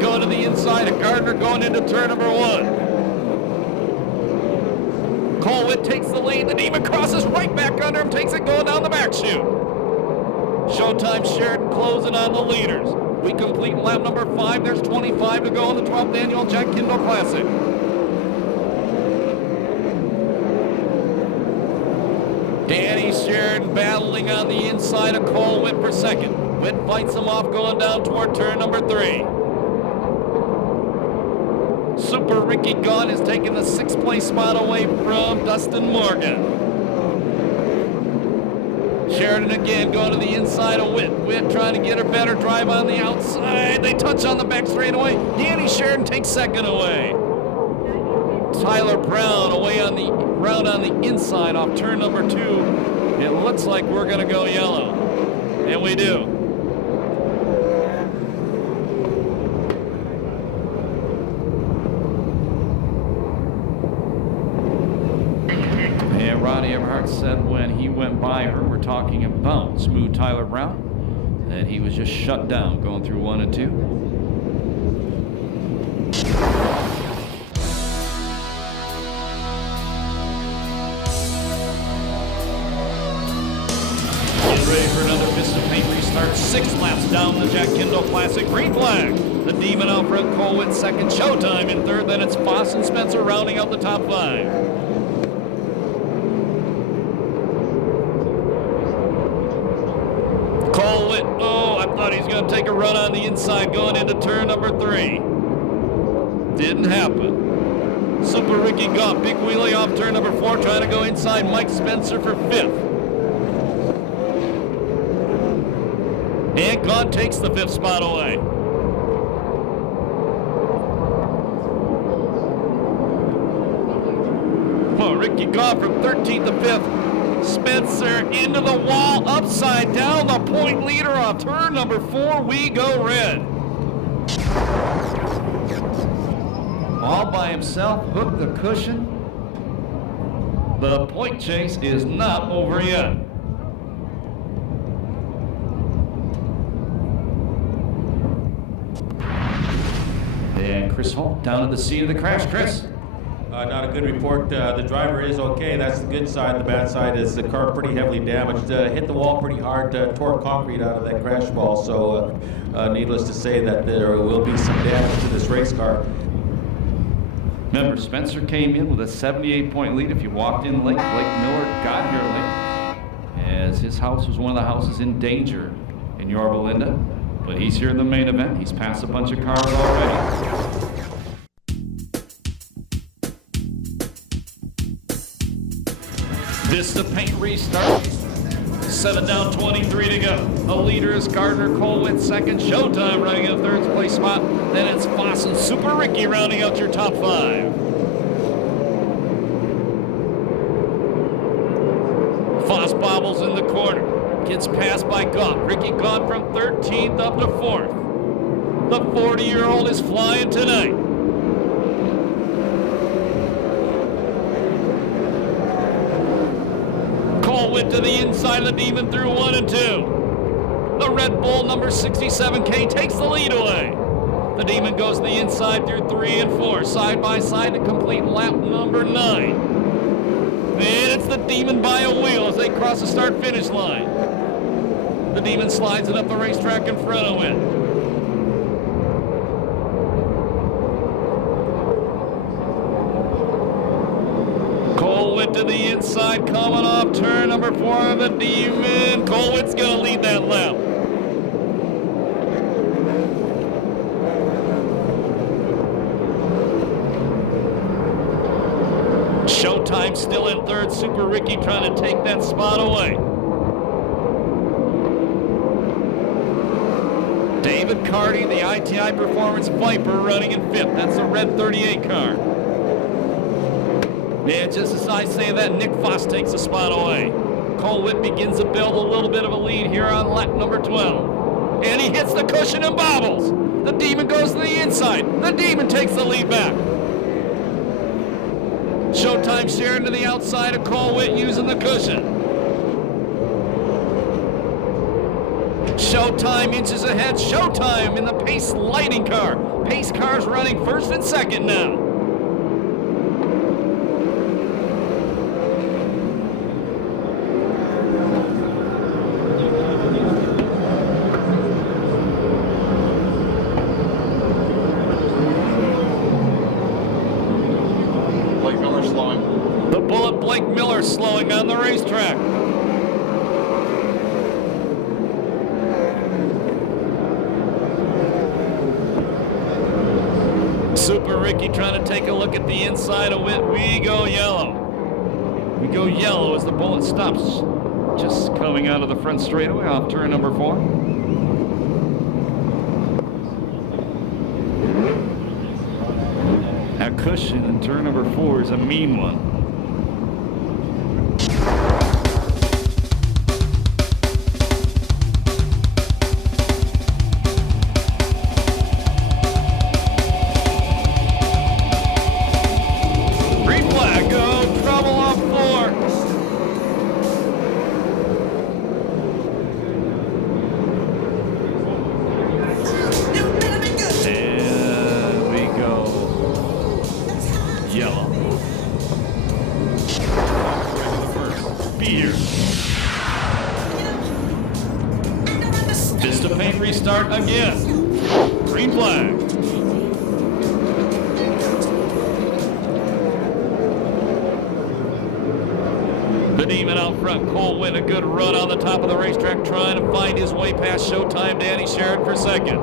Going to the inside of Gardner going into turn number 1. Cole Witt takes the lead. The Demon crosses right back under him, takes it going down the back chute. Showtime Sheridan closing on the leaders. We complete lap number 5. There's 25 to go in the 12th annual Jack Kindoll Classic. Danny Sheridan battling on the inside of Cole Witt for second. Witt fights him off going down toward turn number 3. Super Ricky Gunn is taking the 6th place spot away from Dustin Morgan. Sheridan again going to the inside of Witt. Witt trying to get a better drive on the outside. They touch on the back straightaway. Danny Sheridan takes second away. Tyler Brown away on the round on the inside off turn number 2. It looks like we're going to go yellow. And we do. Ronnie Everhart said when he went by her, we're talking about Smooth Tyler Brown, that he was just shut down going through 1 and 2. Get ready for another piston paint restart. 6 laps down the Jack Kindoll Classic. Green flag. The Demon out front, Cole Witt second, Showtime in third, then it's Voss and Spencer rounding out the top 5. Cole Witt, oh, I thought he was going to take a run on the inside going into turn number 3. Didn't happen. Super Ricky Goff, big wheelie off turn number 4, trying to go inside Mike Spencer for 5th. And Gaunt takes the 5th spot away. Oh, Ricky gone from 13th to 5th. Spencer into the wall, upside down, the point leader off turn number 4. We go red. All by himself, hooked the cushion. The point chase is not over yet. And Chris Holt down at the scene of the crash. Chris. Not a good report. The driver is okay. That's the good side. The bad side is the car pretty heavily damaged. Hit the wall pretty hard, tore concrete out of that crash wall. So needless to say that there will be some damage to this race car. Remember, Spencer came in with a 78-point lead. If you walked in late, Blake Miller got here late, as his house was one of the houses in danger in Yorba Linda. But he's here in the main event. He's passed a bunch of cars already. Vista Paint restart. 7 down, 23 to go. The leader is Gardner Colwyn, second. Showtime running in the 3rd place spot. Then it's Foss and Super Ricky rounding out your top 5. Foss bobbles in the corner. Gets passed by Goff. Ricky gone from 13th up to 4th. The 40-year-old is flying tonight. Went to the inside of the Demon through 1 and 2. The Red Bull number 67K takes the lead away. The Demon goes to the inside through 3 and 4, side by side to complete lap number 9. And it's the Demon by a wheel as they cross the start-finish line. The Demon slides it up the racetrack in front of it. To the inside, coming off turn number 4 of the Demon. Colwitt's going to lead that lap. Showtime still in 3rd. Super Ricky trying to take that spot away. David Carty, the ITI Performance Viper, running in 5th. That's the red 38 car. And just as I say that, Nick Foss takes the spot away. Colwitt begins to build a little bit of a lead here on lap number 12. And he hits the cushion and bobbles. The Demon goes to the inside. The Demon takes the lead back. Showtime sharing to the outside of Colwitt using the cushion. Showtime inches ahead. Showtime in the Pace lighting car. Pace car's running 1st and 2nd now. Blake Miller slowing on the racetrack. Super Ricky trying to take a look at the inside of it. We go yellow. We go yellow as the bullet stops just coming out of the front straightaway off turn number 4. That cushion in turn number 4 is a mean one. Vista Paint restart again. Green flag. The Demon out front. Cole win a good run on the top of the racetrack, trying to find his way past Showtime Danny Sherritt for 2nd.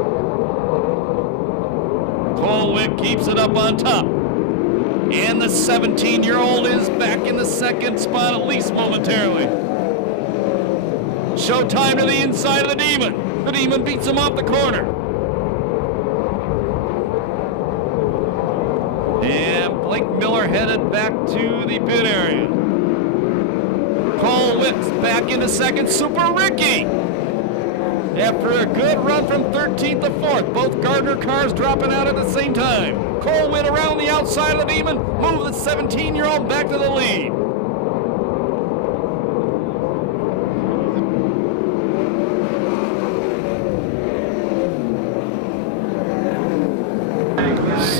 Colwitt keeps it up on top. And the 17-year-old is back in the 2nd spot, at least momentarily. Showtime to the inside of the Demon. The Demon beats him off the corner. And Blake Miller headed back to the pit area. Witt's back into second. Super Ricky. After a good run from 13th to 4th, both Gardner cars dropping out at the same time. Cole Witt around the outside of the Demon, move the 17-year-old back to the lead.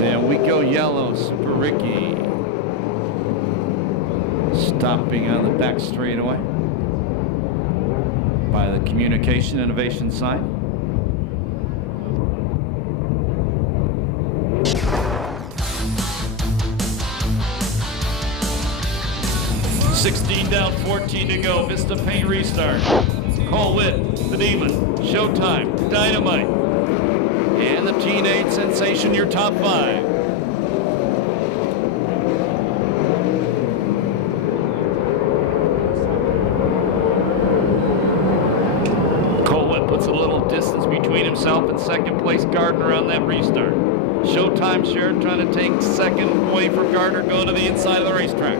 And we go yellow, Super Ricky. Stopping on the back straightaway by the Communication Innovation sign. $16 down, 14 to go. Vista Paint restart. Cole Witt, the Demon. Showtime, Dynamite. And the Teenage Sensation, your top 5. Puts a little distance between himself and second place Gardner on that restart. Showtime Sharon trying to take second away from Gardner, going to the inside of the racetrack.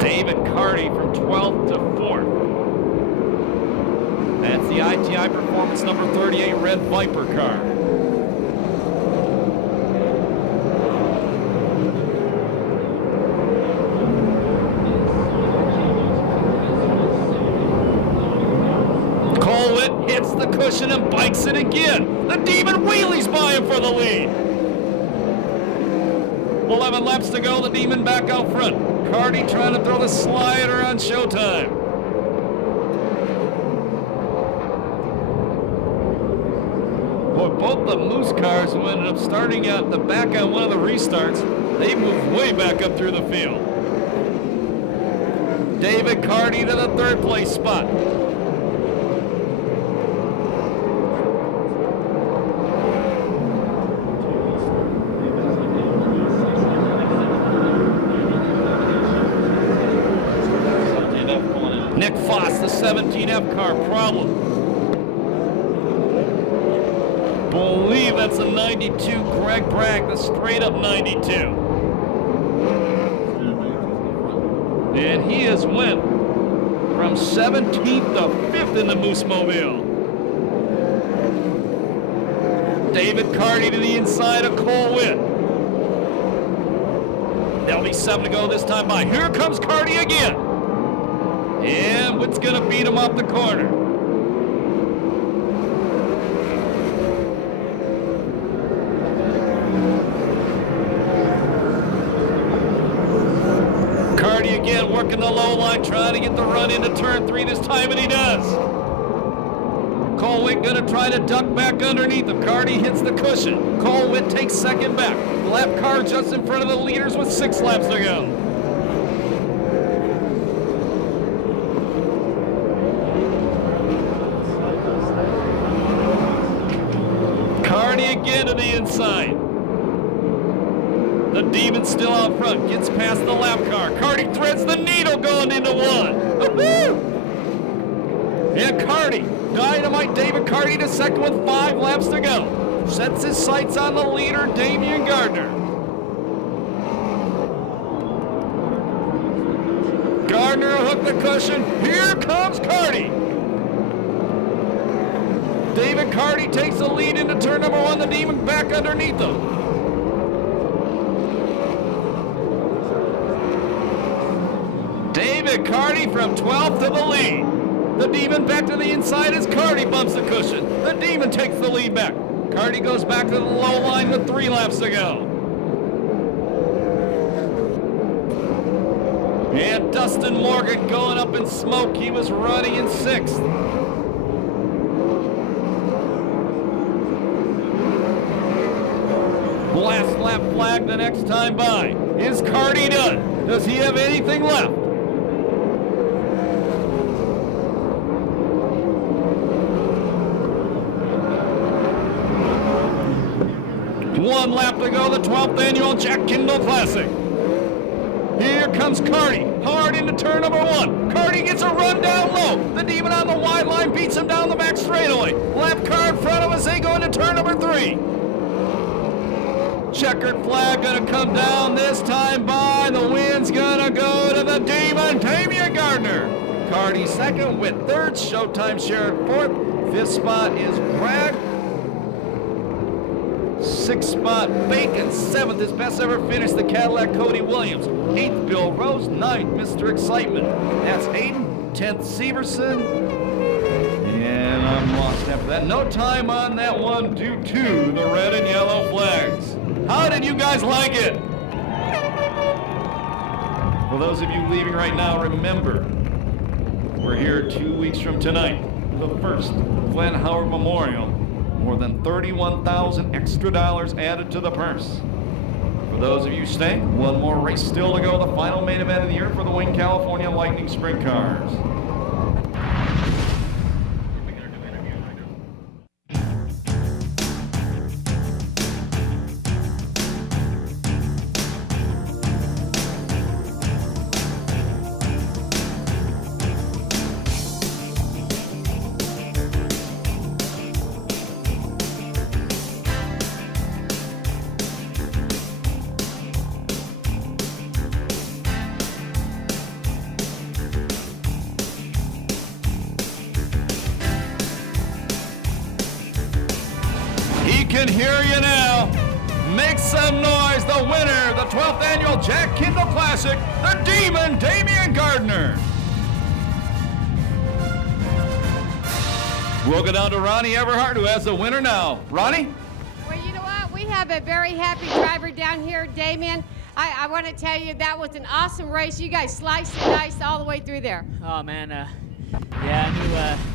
David Carty from 12th to 4th. That's the ITI Performance number 38 Red Viper car. Hits the cushion and bikes it again. The Demon wheelies by him for the lead. 11 laps to go, the Demon back out front. Carty trying to throw the slider on Showtime. Boy, both the Moose cars who ended up starting at the back on one of the restarts, they moved way back up through the field. David Carty to the 3rd place spot. Nick Foss, the 17F car, problem. Believe that's a 92 Greg Bragg, the straight up 92. And he has went from 17th to 5th in the Moose Mobile. David Carty to the inside of Cole Witt. There'll be 7 to go this time by. Here comes Carty again. And Witt's gonna beat him off the corner. Carty again working the low line, trying to get the run into turn 3 this time, and he does. Cole Witt gonna try to duck back underneath him. Carty hits the cushion. Cole Witt takes second back. Lap car just in front of the leaders with 6 laps to go. Carty again to the inside. The Demon still out front, gets past the lap car. Carty threads the needle going into 1. Woo-hoo! And Carty, Dynamite David Carty to second with 5 laps to go. Sets his sights on the leader, Damian Gardner. Gardner will hook the cushion. Here comes Carty. David Carty takes the lead into turn number 1. The Demon back underneath him. David Carty from 12th to the lead. The Demon back to the inside as Carty bumps the cushion. The Demon takes the lead back. Carty goes back to the low line with 3 laps to go. And Dustin Morgan going up in smoke. He was running in 6th. Last lap flag the next time by. Is Carty done? Does he have anything left? One lap to go, the 12th annual Jack Kindoll Classic. Here comes Carty, hard into turn number 1. Carty gets a run down low. The Demon on the wide line beats him down the back straightaway. Lap car in front of us, they going 3. Checkered flag gonna come down this time by. The win's gonna go to the Demon, Damian Gardner. Cardi second with third. Showtime Sharon fourth. Fifth spot is Bragg. Sixth spot, Bacon. Seventh is best ever finish, the Cadillac Cody Williams. Eighth, Bill Rose. Ninth, Mr. Excitement. That's Hayden. 10th, Severson. And I'm lost after that. No time on that one due to the red and yellow flags. How did you guys like it? For those of you leaving right now, remember, we're here 2 weeks from tonight, the first Glenn Howard Memorial. More than $31,000 extra dollars added to the purse. For those of you staying, one more race still to go, the final main event of the year for the Wing California Lightning Sprint Cars. He can hear you now. Make some noise. The winner, the 12th annual Jack Kindoll Classic, the Demon, Damian Gardner. We'll go down to Ronnie Everhart, who has the winner now. Ronnie? Well, you know what? We have a very happy driver down here, Damian. I want to tell you that was an awesome race. You guys sliced and diced all the way through there. Oh, man. Yeah, I knew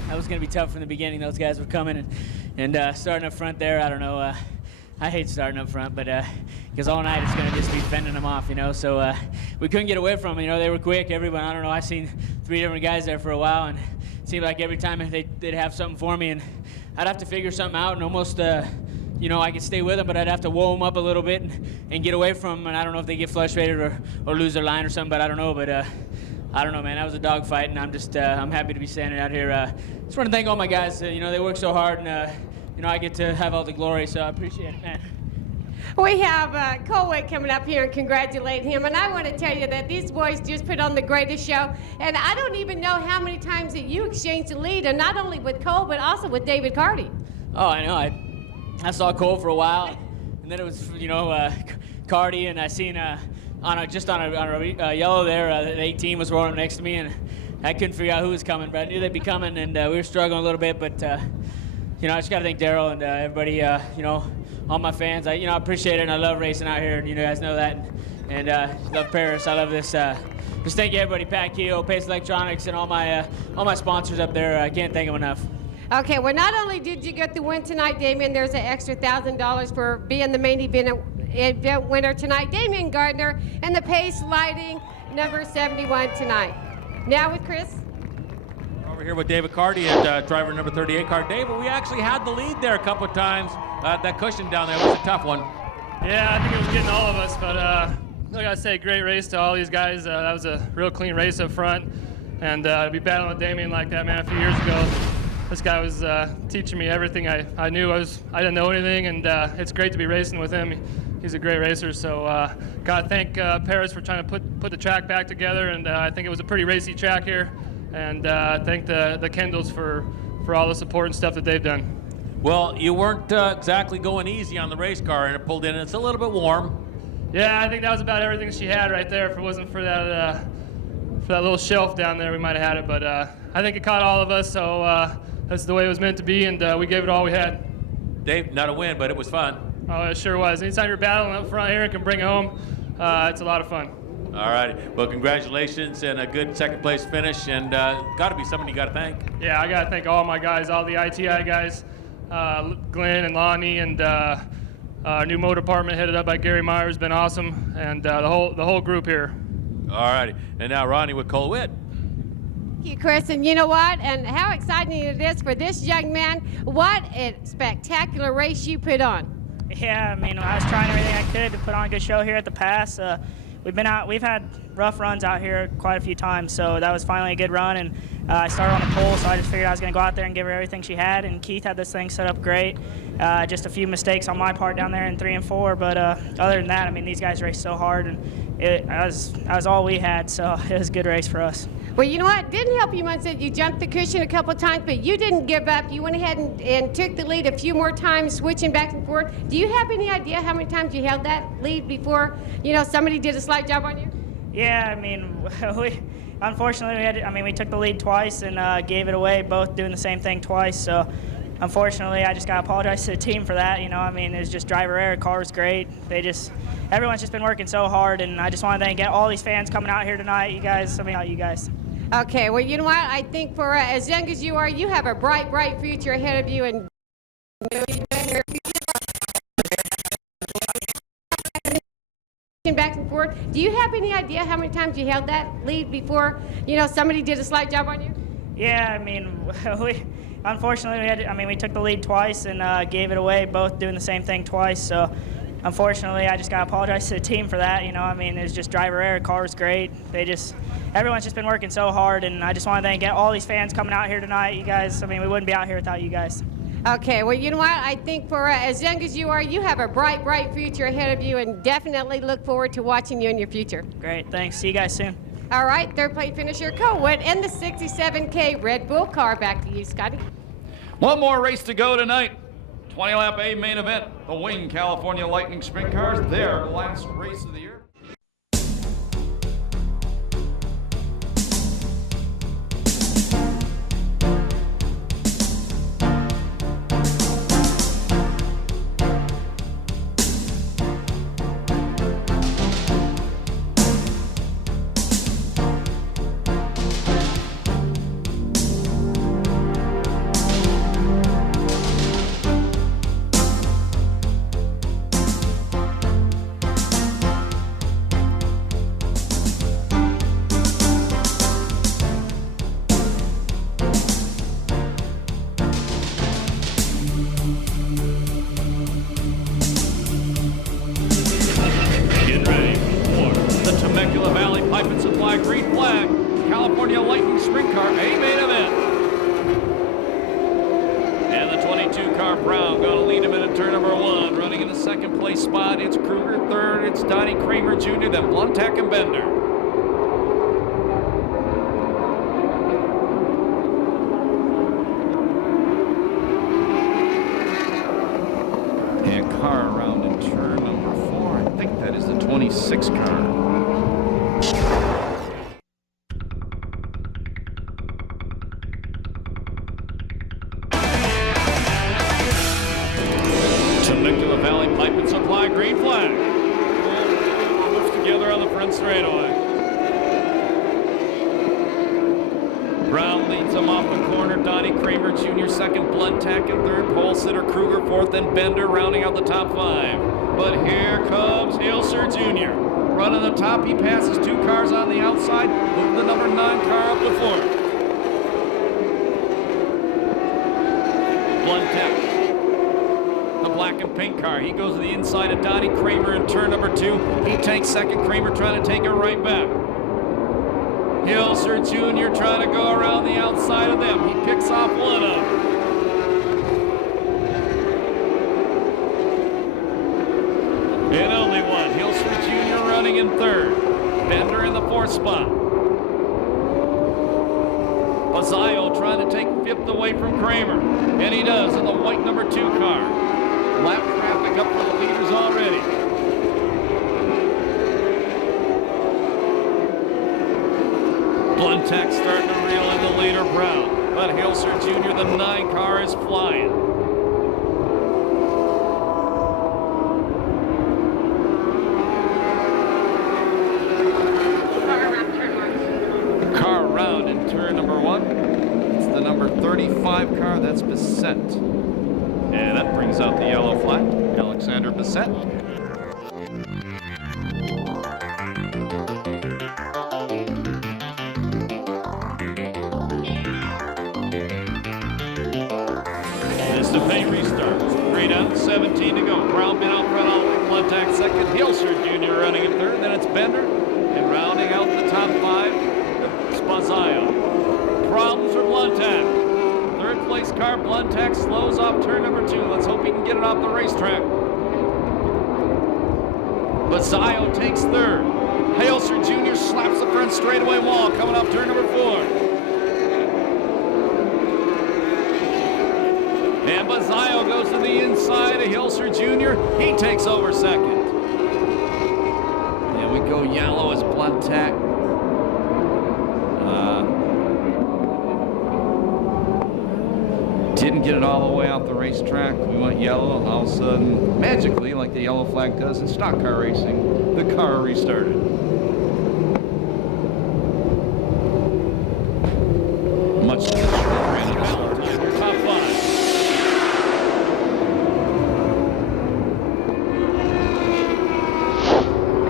that was going to be tough from the beginning. Those guys were coming and starting up front there. I don't know. I hate starting up front, but because all night it's going to just be fending them off, you know. So we couldn't get away from them. You know, they were quick. Everyone, I don't know. I seen 3 different guys there for a while, and it seemed like every time they'd have something for me, and I'd have to figure something out and almost. You know, I could stay with them, but I'd have to whoa them up a little bit and get away from them. And I don't know if they get frustrated or lose their line or something, but I don't know. But I don't know, man. That was a dogfight, and I'm just I'm happy to be standing out here. Just want to thank all my guys. You know, they work so hard, and you know, I get to have all the glory, so I appreciate it, man. We have Colwick coming up here and congratulate him, and I want to tell you that these boys just put on the greatest show, and I don't even know how many times that you exchanged the lead, and not only with Cole, but also with David Carty. Oh, I know. I saw Cole for a while, and then it was, you know, Carty, and I seen on a yellow there, the 18 was rolling next to me, and I couldn't figure out who was coming, but I knew they'd be coming, and we were struggling a little bit, but you know, I just got to thank Daryl and everybody, you know, all my fans. I appreciate it, and I love racing out here, and you guys know that, and love Perris. I love this. Just thank you, everybody, Pat Keogh, Pace Electronics, and all my sponsors up there. I can't thank them enough. Okay, well, not only did you get the win tonight, Damian, there's an extra $1,000 for being the main event winner tonight, Damian Gardner, and the Pace Lighting number 71 tonight. Now with Chris. Over here with David Carty and driver number 38 car. David, we actually had the lead there a couple of times. That cushion down there was a tough one. Yeah, I think it was getting all of us, but like I say, great race to all these guys. That was a real clean race up front, and to be battling with Damian like that, man, a few years ago. This guy was teaching me everything I knew. I didn't know anything, and it's great to be racing with him. He's a great racer, so got to thank Perris for trying to put the track back together, and I think it was a pretty racy track here, and thank the Kindolls for all the support and stuff that they've done. Well, you weren't exactly going easy on the race car, and it pulled in, and it's a little bit warm. Yeah, I think that was about everything she had right there. If it wasn't for that little shelf down there, we might have had it, but I think it caught all of us, so that's the way it was meant to be, and we gave it all we had. Dave, not a win, but it was fun. Oh, it sure was. Anytime you're battling up front here and can bring it home, it's a lot of fun. All right. Well, congratulations and a good second place finish, and got to be someone you got to thank. Yeah, I got to thank all my guys, all the ITI guys, Glenn and Lonnie, and our new motor department headed up by Gary Meyer has been awesome, and the whole group here. All righty. And now Ronnie with Cole Witt. Thank you, Chris, and you know what? And how exciting it is for this young man. What a spectacular race you put on. Yeah, I mean, I was trying everything I could to put on a good show here at the pass. We've had rough runs out here quite a few times, so that was finally a good run, and I started on the pole, so I just figured I was going to go out there and give her everything she had, and Keith had this thing set up great. Just a few mistakes on my part down there in 3 and 4, but other than that, I mean, these guys raced so hard, and that was all we had, so it was a good race for us. Well, you know what? It didn't help you much that you jumped the cushion a couple of times, but you didn't give up. You went ahead and took the lead a few more times, switching back and forth. Do you have any idea how many times you held that lead before, somebody did a slight job on you? Yeah, I mean, unfortunately, we took the lead twice and gave it away, both doing the same thing twice. So, unfortunately, I just got to apologize to the team for that. It was just driver error. Car was great. Everyone's just been working so hard, and I just want to thank all these fans coming out here tonight. You guys. Okay, well, you know what? I think for as young as you are, you have a bright, bright future ahead of you, and back and forth. Do you have any idea how many times you held that lead before, somebody did a slight job on you? Yeah, unfortunately, we took the lead twice and gave it away, both doing the same thing twice. So, unfortunately, I just got to apologize to the team for that. It was just driver error. Car was great. Everyone's just been working so hard, and I just want to thank all these fans coming out here tonight. You guys, we wouldn't be out here without you guys. Okay, well, you know what? I think for as young as you are, you have a bright, bright future ahead of you, and definitely look forward to watching you in your future. Great, thanks. See you guys soon. All right, third place finisher Cowood and the 67K Red Bull car. Back to you, Scotty. One more race to go tonight. 20-lap A main event. The Wing California Lightning Sprint Cars, their last race of the year. Green flag, California Lightning Sprint Car, A main event. And the 22 car Brown going to lead him into turn number 1. Running in the second place spot, it's Kruger. Third, it's Donnie Kramer Jr., then Bluntack and Bender. And car around in turn number 4. I think that is the 26 car. Green flag. Moves together on the front straightaway. Brown leads him off the corner. Donnie Kramer Jr. second, Bluntack in third, pole sitter Kruger fourth, and Bender rounding out the top 5. But here comes Hilser Jr. Running the top, he passes 2 cars on the outside, moving the number 9 car up to 4th. Bluntack. The black and pink car. He goes to the inside of Donnie Kramer in turn number 2. He takes second. Kramer trying to take it right back. Hilser Jr. trying to go around the outside of them. He picks off one of them. And only one. Hilser Jr. running in third. Bender in the 4th spot. Bazzaio trying to take 5th away from Kramer. And he does in the white number 2 car. Lap traffic up for the leaders already. Bluntack starting to reel in the leader, Brown. But Hilser Jr., the 9 car, is flying. Car around in turn number 1. It's the number 35 car, that's Bissett. And that brings out the yellow flag, Alexander Bissett. This is the pay restart. 3 down, 17 to go. Brown been out front all the way. Bluntack second. Hilser Jr. running in third. Then it's Bender. And rounding out the top 5, Spaziato. problems for Bluntack. Third place car, Bluntack, slows off turn number 2. Let's hope he can get it off the racetrack. Bazzaio takes third. Halser Jr. slaps the front straightaway wall coming off turn number 4. And Bazzaio goes to the inside of Halser Jr. He takes over second. And we go yellow as Bluntack. Didn't get it all the way out the racetrack. We went yellow, and all of a sudden, magically, like the yellow flag does in stock car racing, the car restarted. Much to the Randy Valentine, your top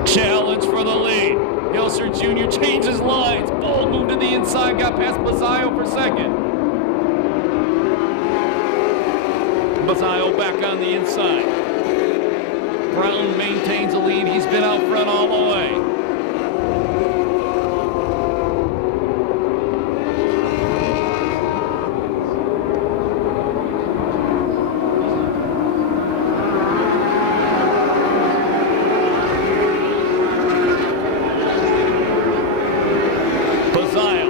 5. Challenge for the lead. Halser Jr. changes lines. Bold move to the inside, got past Bazzaio for second. Bazzaio back on the inside. Brown maintains a lead. He's been out front all the way. Bazzaio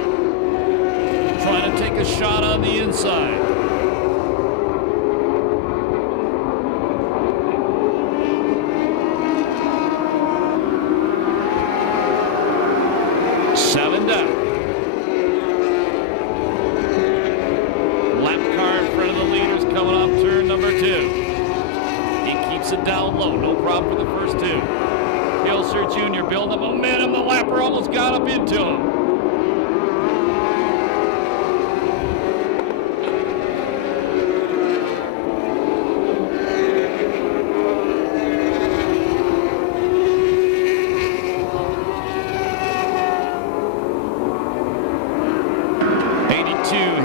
trying to take a shot on the inside. Down low, no problem for the first 2. Halser Jr. building up momentum. The lapper almost got up into him.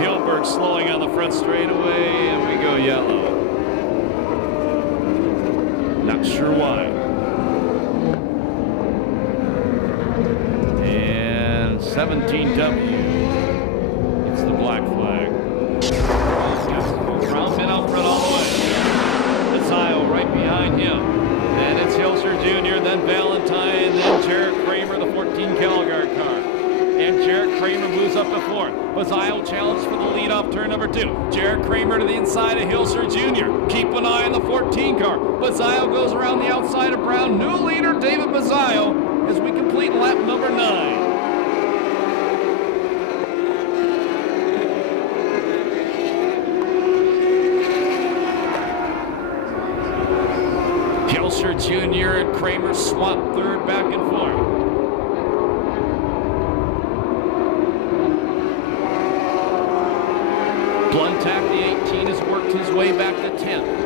Hilberg slowing on the front straightaway, and we go yellow. Not sure why. And 17W. It's the black flag. Brown's been out front all the way. Bazzaio right behind him. And it's Halser Jr., then Valentine, then Jarrett Kramer, the 14 Calgard car. And Jarrett Kramer moves up to 4th. Bazzaio challenges for the lead off turn number 2. Jarrett Kramer to the inside of Halser Jr. Keep an eye on the 14 car. Bazzaio goes around the outside of Brown. New leader, David Bazzaio, as we complete lap number 9. Halser Jr. and Kramer swap third, back and forth. Bluntack, the 18, has worked his way back to 10th.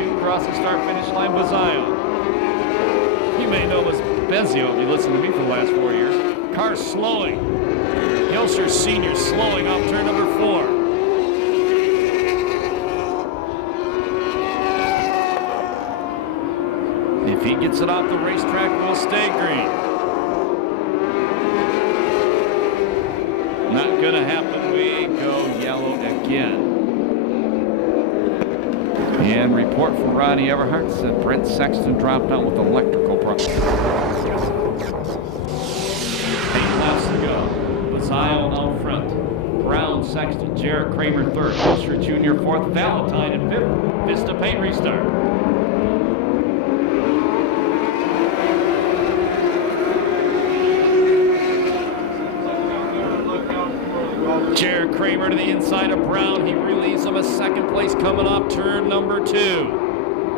Across the start-finish line, Bazzaio. You may know as Benzio if you listen to me for the last 4 years. Car slowing. Halser Sr. slowing off turn number 4. If he gets it off the racetrack, we'll stay green. Not gonna happen. We go yellow again. And report from Ronnie Everhart said Brent Sexton dropped out with electrical problems. 8 laps to go. Bazzaio out front. Brown, Sexton, Jarrett Kramer 3rd. Halser Jr. 4th. Valentine in 5th. Vista paint restart. Jarrett Kramer to the inside of Brown. He relieves him a 2nd place coming off turn number 2.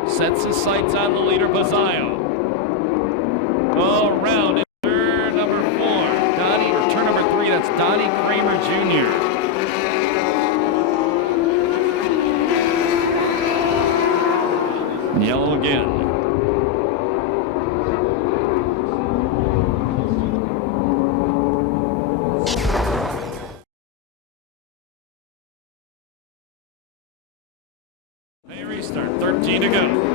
Sets his sights on the leader, Bazzaio. Around in turn number 4. Donnie, or turn number 3, that's Donnie Kramer again. Hey, restart, 13 to go.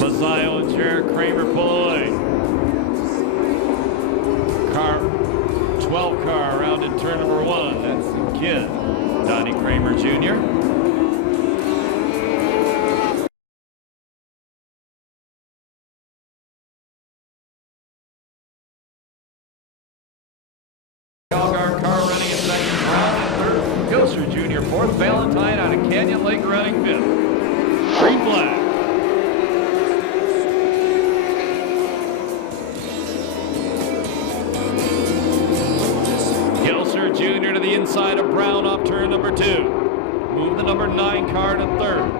Bazio and Jared Kramer pull away. 12 car around in turn number 1. That's the kid, Donnie Kramer Jr. Calgar car running in second, Brown in third, Gilser Jr. fourth, Valentine out of Canyon Lake running fifth. Green flag. Jr. to the inside of Brown off turn number 2. Move the number 9 car to third.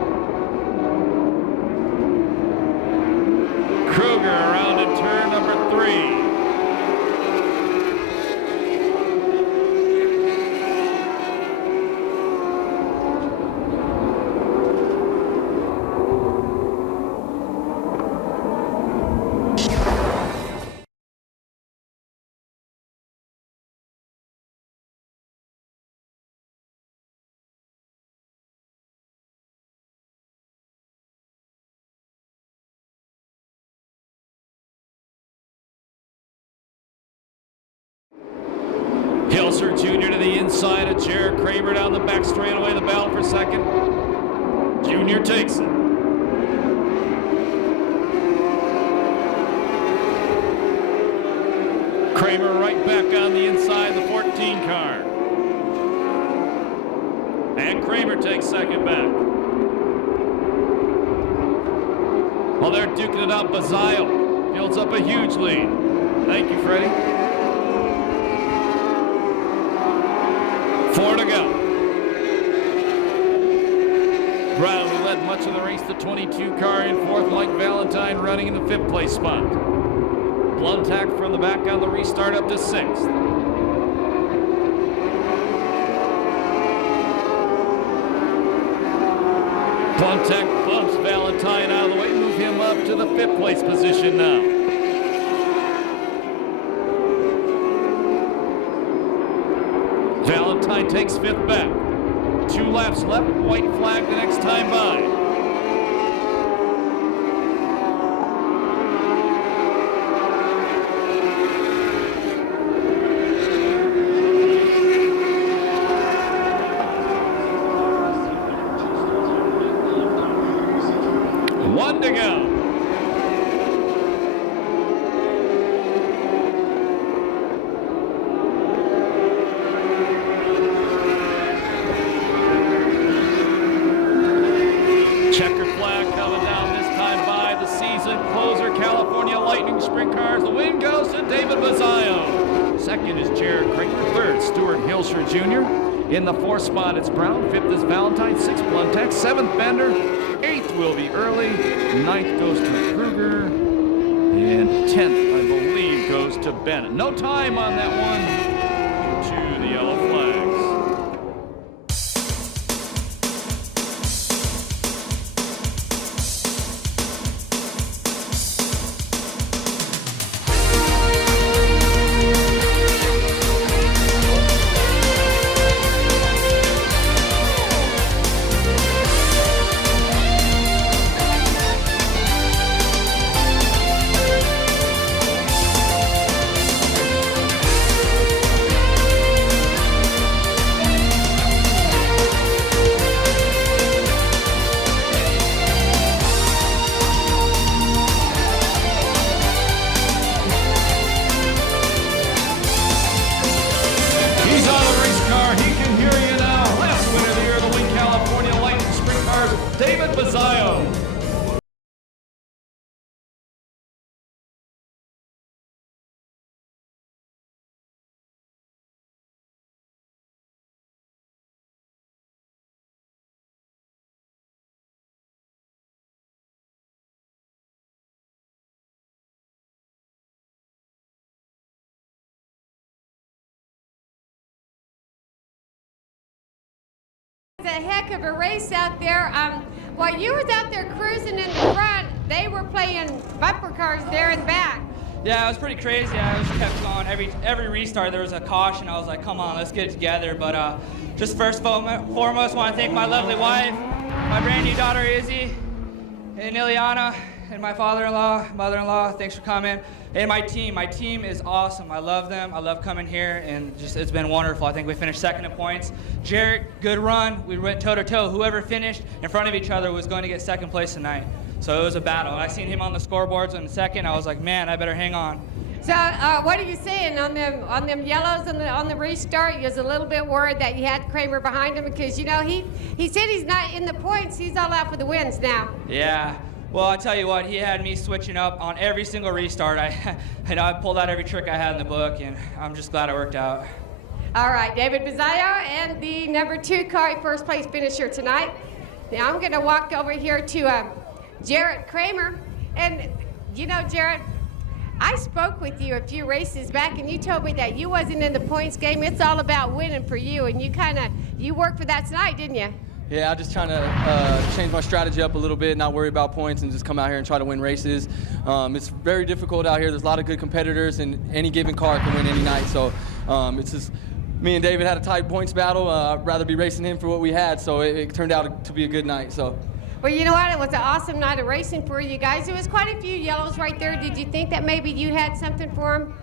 Kruger around in turn number 3. Hilser Jr. to the inside of Jared Kramer down the back straightaway, the battle for second. Jr. takes it. Kramer right back on the inside, the 14 car. And Kramer takes second back. Well, they're duking it out. Bazio builds up a huge lead. Thank you, Freddie. 4 to go. Brown, who led much of the race, the 22 car in fourth. Mike Valentine running in the 5th place spot. Bluntack from the back on the restart up to 6th. Bluntack bumps Valentine out of the way, move him up to the 5th place position now. Valentine takes 5th back. 2 laps left, white flag the next time by. One to go. Checker flag coming down this time by the season closer, California Lightning Sprint Cars. The win goes to David Bazio. Second is Jared Kramer. Third, Stuart Hilscher Jr. In the 4th spot, it's Brown. 5th is Valentine. 6th, Bluntack. 7th, Bender. 8th will be Early. 9th goes to Kruger. And 10th, I believe, goes to Bennett. No time on that one. To the yellow flags. heck of a race out there. While you was out there cruising in the front, they were playing bumper cars there in back. Yeah, it was pretty crazy. I just kept going. Every restart, there was a caution. I was like, come on, let's get it together. But just first and foremost, want to thank my lovely wife, my brand new daughter, Izzy, and Ileana, and my father-in-law, mother-in-law. Thanks for coming. And my team. My team is awesome. I love them. I love coming here, and just it's been wonderful. I think we finished second in points. Jarrett, good run. We went toe-to-toe. Whoever finished in front of each other was going to get second place tonight. So it was a battle. I seen him on the scoreboards in second. I was like, man, I better hang on. So what are you saying on them yellows on the restart? You was a little bit worried that you had Kramer behind him because, you know, he said he's not in the points. He's all out for the wins now. Yeah. Well, I tell you what, he had me switching up on every single restart. I pulled out every trick I had in the book, and I'm just glad it worked out. All right, David Bizzayo and the number 2 car, first place finisher tonight. Now I'm going to walk over here to Jarrett Kramer. And, you know, Jarrett, I spoke with you a few races back, and you told me that you wasn't in the points game. It's all about winning for you, and you worked for that tonight, didn't you? Yeah, I'm just trying to change my strategy up a little bit, not worry about points, and just come out here and try to win races. It's very difficult out here. There's a lot of good competitors, and any given car can win any night. So it's just me and David had a tight points battle. I'd rather be racing him for what we had, so it turned out to be a good night. So. Well, you know what? It was an awesome night of racing for you guys. There was quite a few yellows right there. Did you think that maybe you had something for them?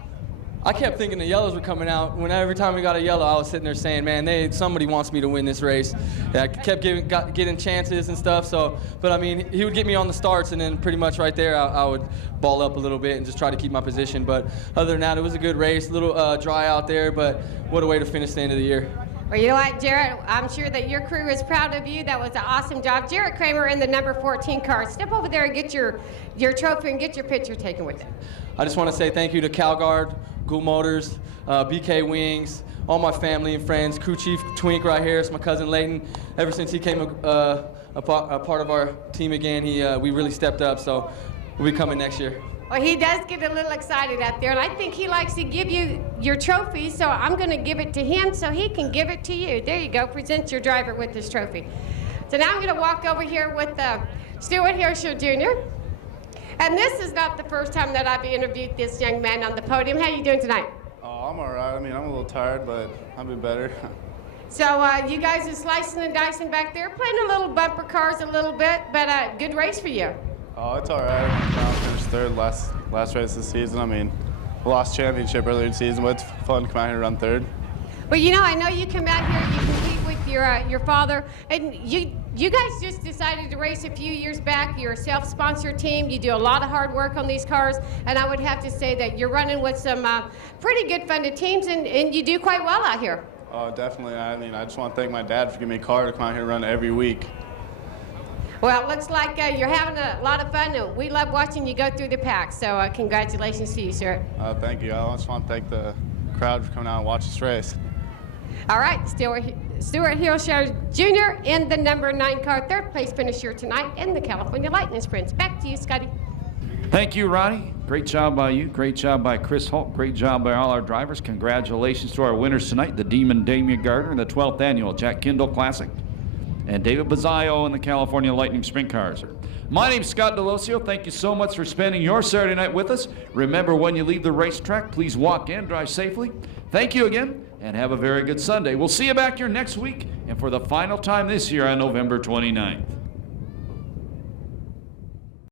I kept thinking the yellows were coming out. Every time we got a yellow, I was sitting there saying, man, somebody wants me to win this race. Yeah, I kept getting chances and stuff. But I mean, he would get me on the starts, and then pretty much right there, I would ball up a little bit and just try to keep my position. But other than that, it was a good race. A little dry out there, but what a way to finish the end of the year. Well, you know what, Jarrett, I'm sure that your crew is proud of you. That was an awesome job. Jarrett Kramer in the number 14 car. Step over there and get your trophy and get your picture taken with it. I just want to say thank you to CalGuard, Gould Motors, BK Wings, all my family and friends, crew chief Twink right here. It's my cousin Layton. Ever since he came a part of our team again, we really stepped up. So we'll be coming next year. Well, he does get a little excited out there, and I think he likes to give you your trophy, so I'm going to give it to him so he can give it to you. There you go. Present your driver with this trophy. So now I'm going to walk over here with Stuart Herschel Jr. And this is not the first time that I've interviewed this young man on the podium. How are you doing tonight? Oh, I'm all right. I mean, I'm a little tired, but I'll be better. So you guys are slicing and dicing back there, playing a little bumper cars a little bit, but good race for you. Oh, it's all right. I finished third last race of the season. I mean, I lost championship earlier in the season, but it's fun to come out here and run third. Well, you know, I know you come out here, you compete with your father, and you guys just decided to race a few years back. You're a self-sponsored team. You do a lot of hard work on these cars, and I would have to say that you're running with some pretty good funded teams, and you do quite well out here. Oh, definitely. I mean, I just want to thank my dad for giving me a car to come out here and run every week. Well, it looks like you're having a lot of fun, and we love watching you go through the pack, so congratulations to you, sir. Thank you. I just want to thank the crowd for coming out and watch this race. All right, Stuart Herschel Jr. in the number 9 car, third place finisher tonight in the California Lightning Sprints. Back to you, Scotty. Thank you, Ronnie. Great job by you. Great job by Chris Holt. Great job by all our drivers. Congratulations to our winners tonight, the Demon Damian Gardner in the 12th annual Jack Kindoll Classic, and David Bizzayo in the California Lightning Sprint Cars. My name's Scott Delosio. Thank you so much for spending your Saturday night with us. Remember, when you leave the racetrack, please walk in, drive safely. Thank you again, and have a very good Sunday. We'll see you back here next week, and for the final time this year on November 29th.